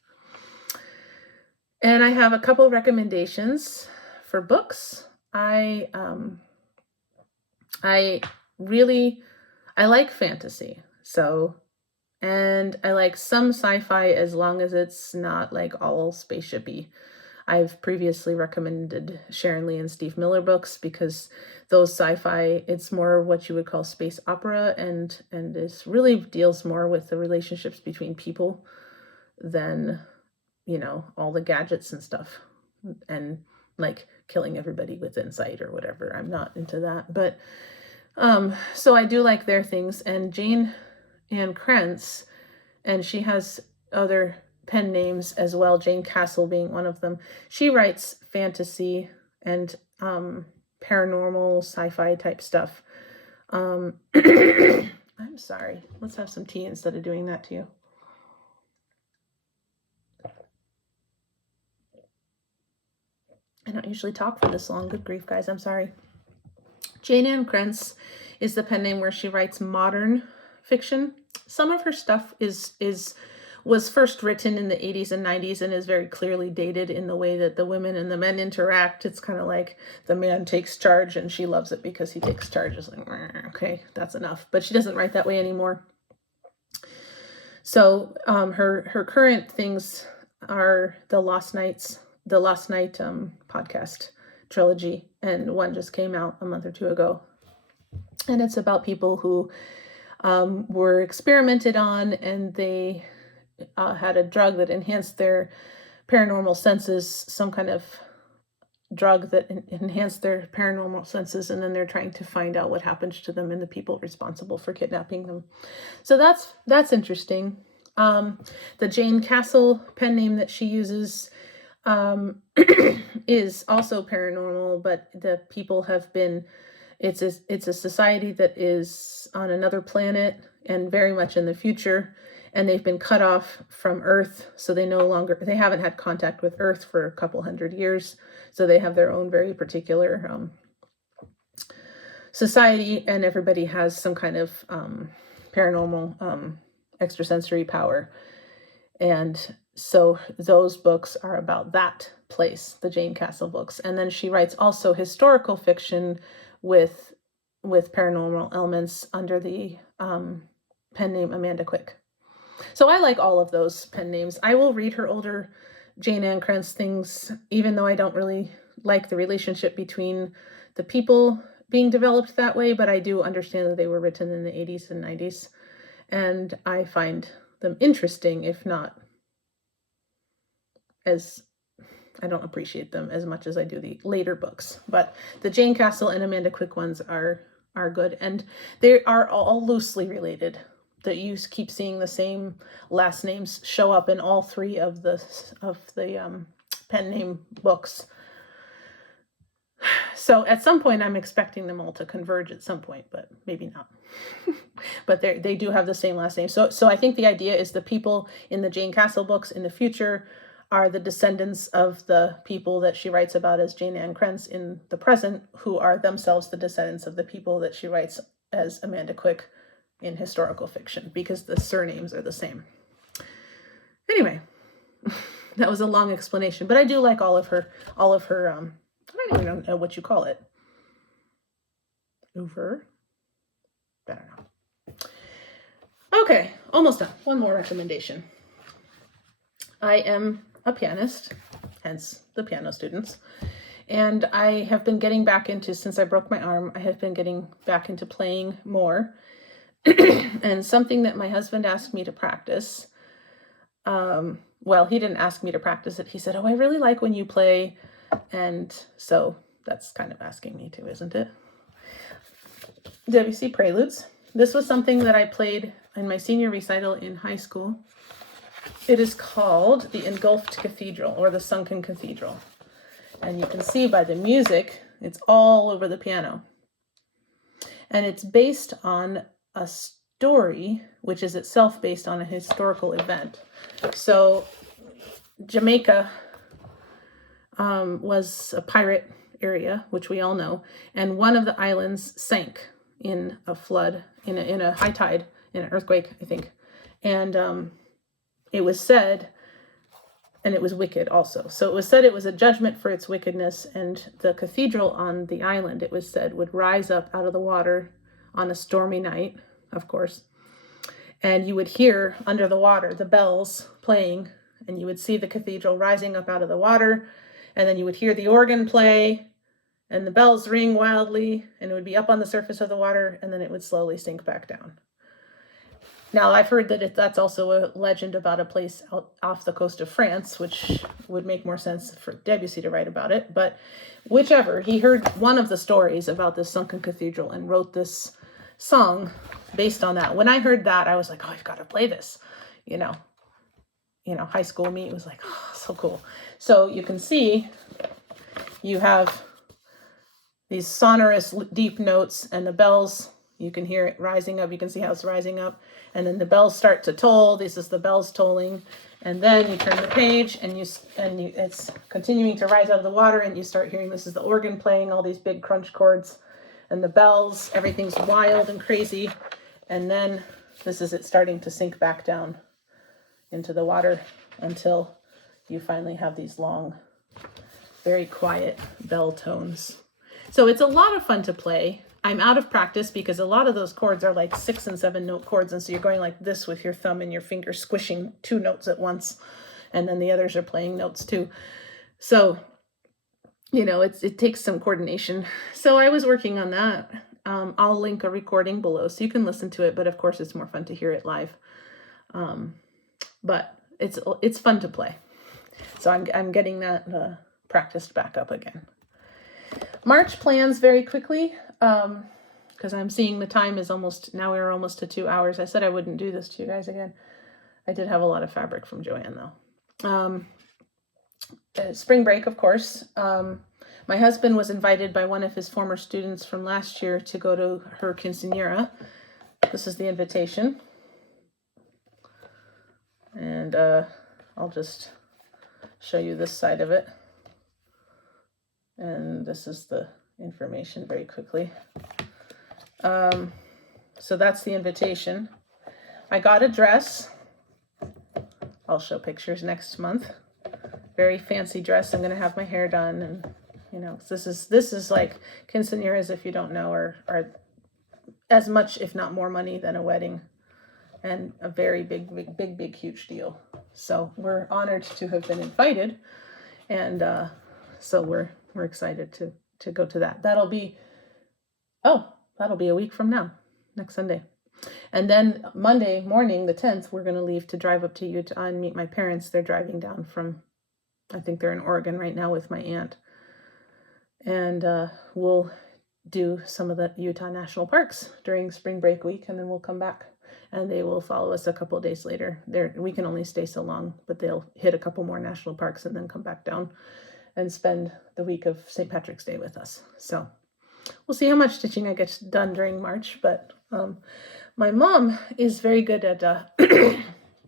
And I have a couple recommendations for books. I like fantasy. So, and I like some sci-fi as long as it's not like all spaceshipy. I've previously recommended Sharon Lee and Steve Miller books because those sci-fi, it's more what you would call space opera, and this really deals more with the relationships between people than, you know, all the gadgets and stuff and like killing everybody with insight or whatever. I'm not into that, but so I do like their things. And Jane Ann Krentz, and she has other pen names as well, Jane Castle being one of them. She writes fantasy and paranormal sci-fi type stuff. I'm sorry, let's have some tea instead of doing that to you. I don't usually talk for this long. Good grief, guys, I'm sorry. Jane Ann Krentz is the pen name where she writes modern fiction. Some of her stuff was first written in the 80s and 90s and is very clearly dated in the way that the women and the men interact. It's kind of like the man takes charge and she loves it because he takes charge. It's like, okay, that's enough. But she doesn't write that way anymore. So her current things are the Lost Night podcast trilogy, and one just came out a month or two ago. And it's about people who were experimented on, and they had a drug that enhanced their paranormal senses, some kind of drug that enhanced their paranormal senses, and then they're trying to find out what happened to them and the people responsible for kidnapping them. So that's interesting. The Jane Castle pen name that she uses is also paranormal, but the people have been, it's a society that is on another planet and very much in the future, and they've been cut off from Earth, so they haven't had contact with Earth for a couple hundred years, so they have their own very particular society, and everybody has some kind of paranormal extrasensory power. And so those books are about that place, the Jane Castle books. And then she writes also historical fiction with paranormal elements under the pen name Amanda Quick. So I like all of those pen names. I will read her older Jane Ann Krentz things, even though I don't really like the relationship between the people being developed that way, but I do understand that they were written in the 80s and 90s. And I find them interesting, if not I don't appreciate them as much as I do the later books. But the Jane Castle and Amanda Quick ones are good, and they are all loosely related. That you keep seeing the same last names show up in all three of the pen name books. So at some point, I'm expecting them all to converge at some point, but maybe not. But they do have the same last name. So I think the idea is the people in the Jane Castle books in the future are the descendants of the people that she writes about as Jane Ann Krentz in the present, who are themselves the descendants of the people that she writes as Amanda Quick in historical fiction, because the surnames are the same. Anyway, that was a long explanation, but I do like all of her I don't even know what you call it. Over. I don't know. Okay, almost done. One more recommendation. I am a pianist, hence the piano students. And I have been getting back into, since I broke my arm, I have been getting back into playing more. And something that my husband asked me to practice, well, he didn't ask me to practice it. He said, oh, I really like when you play. And so that's kind of asking me to, isn't it? Debussy Preludes. This was something that I played in my senior recital in high school. It is called the Engulfed Cathedral, or the Sunken Cathedral. And you can see by the music, it's all over the piano. And it's based on a story, which is itself based on a historical event. So Jamaica was a pirate area, which we all know, and one of the islands sank in a flood, in a high tide, in an earthquake, I think. And it was said, and it was wicked also. So it was said it was a judgment for its wickedness, and the cathedral on the island, it was said, would rise up out of the water on a stormy night, of course. And you would hear under the water the bells playing, and you would see the cathedral rising up out of the water, and then you would hear the organ play, and the bells ring wildly, and it would be up on the surface of the water, and then it would slowly sink back down. Now, I've heard that that's also a legend about a place out off the coast of France, which would make more sense for Debussy to write about it. But whichever, he heard one of the stories about this sunken cathedral and wrote this song based on that. When I heard that, I was like, oh, I've got to play this. You know, high school me was like, oh, so cool. So you can see you have these sonorous deep notes, and the bells, you can hear it rising up. You can see how it's rising up. And then the bells start to toll. This is the bells tolling. And then you turn the page, and it's continuing to rise out of the water, and you start hearing, this is the organ playing all these big crunch chords, and the bells, everything's wild and crazy. And then this is it starting to sink back down into the water until you finally have these long, very quiet bell tones. So it's a lot of fun to play. I'm out of practice because a lot of those chords are like 6 and 7 note chords. And so you're going like this with your thumb and your finger squishing 2 notes at once. And then the others are playing notes too. So, it takes some coordination. So I was working on that. I'll link a recording below so you can listen to it. But of course, it's more fun to hear it live. But it's fun to play. So I'm getting that practiced back up again. March plans very quickly, because I'm seeing the time is now we're almost to 2 hours. I said I wouldn't do this to you guys again. I did have a lot of fabric from Joanne though. Spring break, of course. My husband was invited by one of his former students from last year to go to her quinceañera. This is the invitation. And I'll just show you this side of it. And this is the information very quickly. So that's the invitation. I got a dress. I'll show pictures next month. Very fancy dress. I'm going to have my hair done. And, this is like quinceañeras, if you don't know, are as much, if not more money than a wedding. And a very big, huge deal. So we're honored to have been invited. And so we're excited to go to that. That'll be a week from now, next Sunday. And then Monday morning, the 10th, we're going to leave to drive up to Utah and meet my parents. They're driving down from, I think they're in Oregon right now with my aunt. And we'll do some of the Utah national parks during spring break week, and then we'll come back. And they will follow us a couple of days later. We can only stay so long, but they'll hit a couple more national parks and then come back down and spend the week of St. Patrick's Day with us. So we'll see how much stitching I get done during March. But my mom is very good at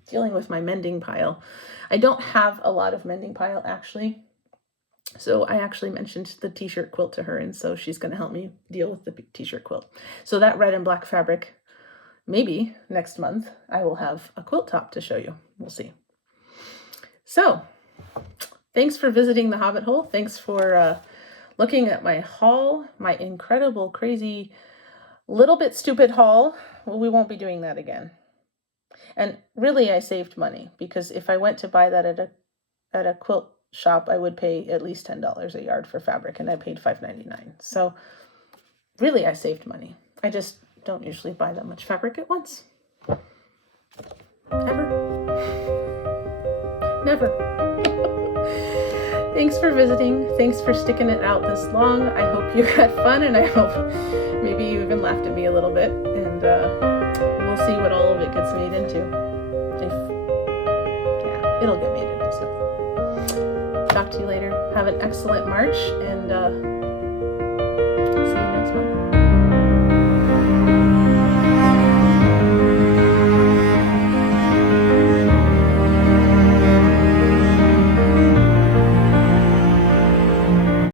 dealing with my mending pile. I don't have a lot of mending pile, actually. So I actually mentioned the t-shirt quilt to her, and so she's going to help me deal with the t-shirt quilt. So that red and black fabric, maybe next month I will have a quilt top to show you. We'll see. So thanks for visiting the Hobbit Hole. Thanks for looking at my haul, my incredible, crazy, little bit stupid haul. Well, we won't be doing that again. And really, I saved money, because if I went to buy that at a quilt shop, I would pay at least $10 a yard for fabric, and I paid $5.99. So really, I saved money. I just don't usually buy that much fabric at once. Never. thanks for visiting. Thanks for sticking it out this long. I hope you had fun, and I hope maybe you even laughed at me a little bit. And we'll see what all of it gets made into. Yeah, it'll get made into stuff. Talk to you later. Have an excellent March, and see you next month.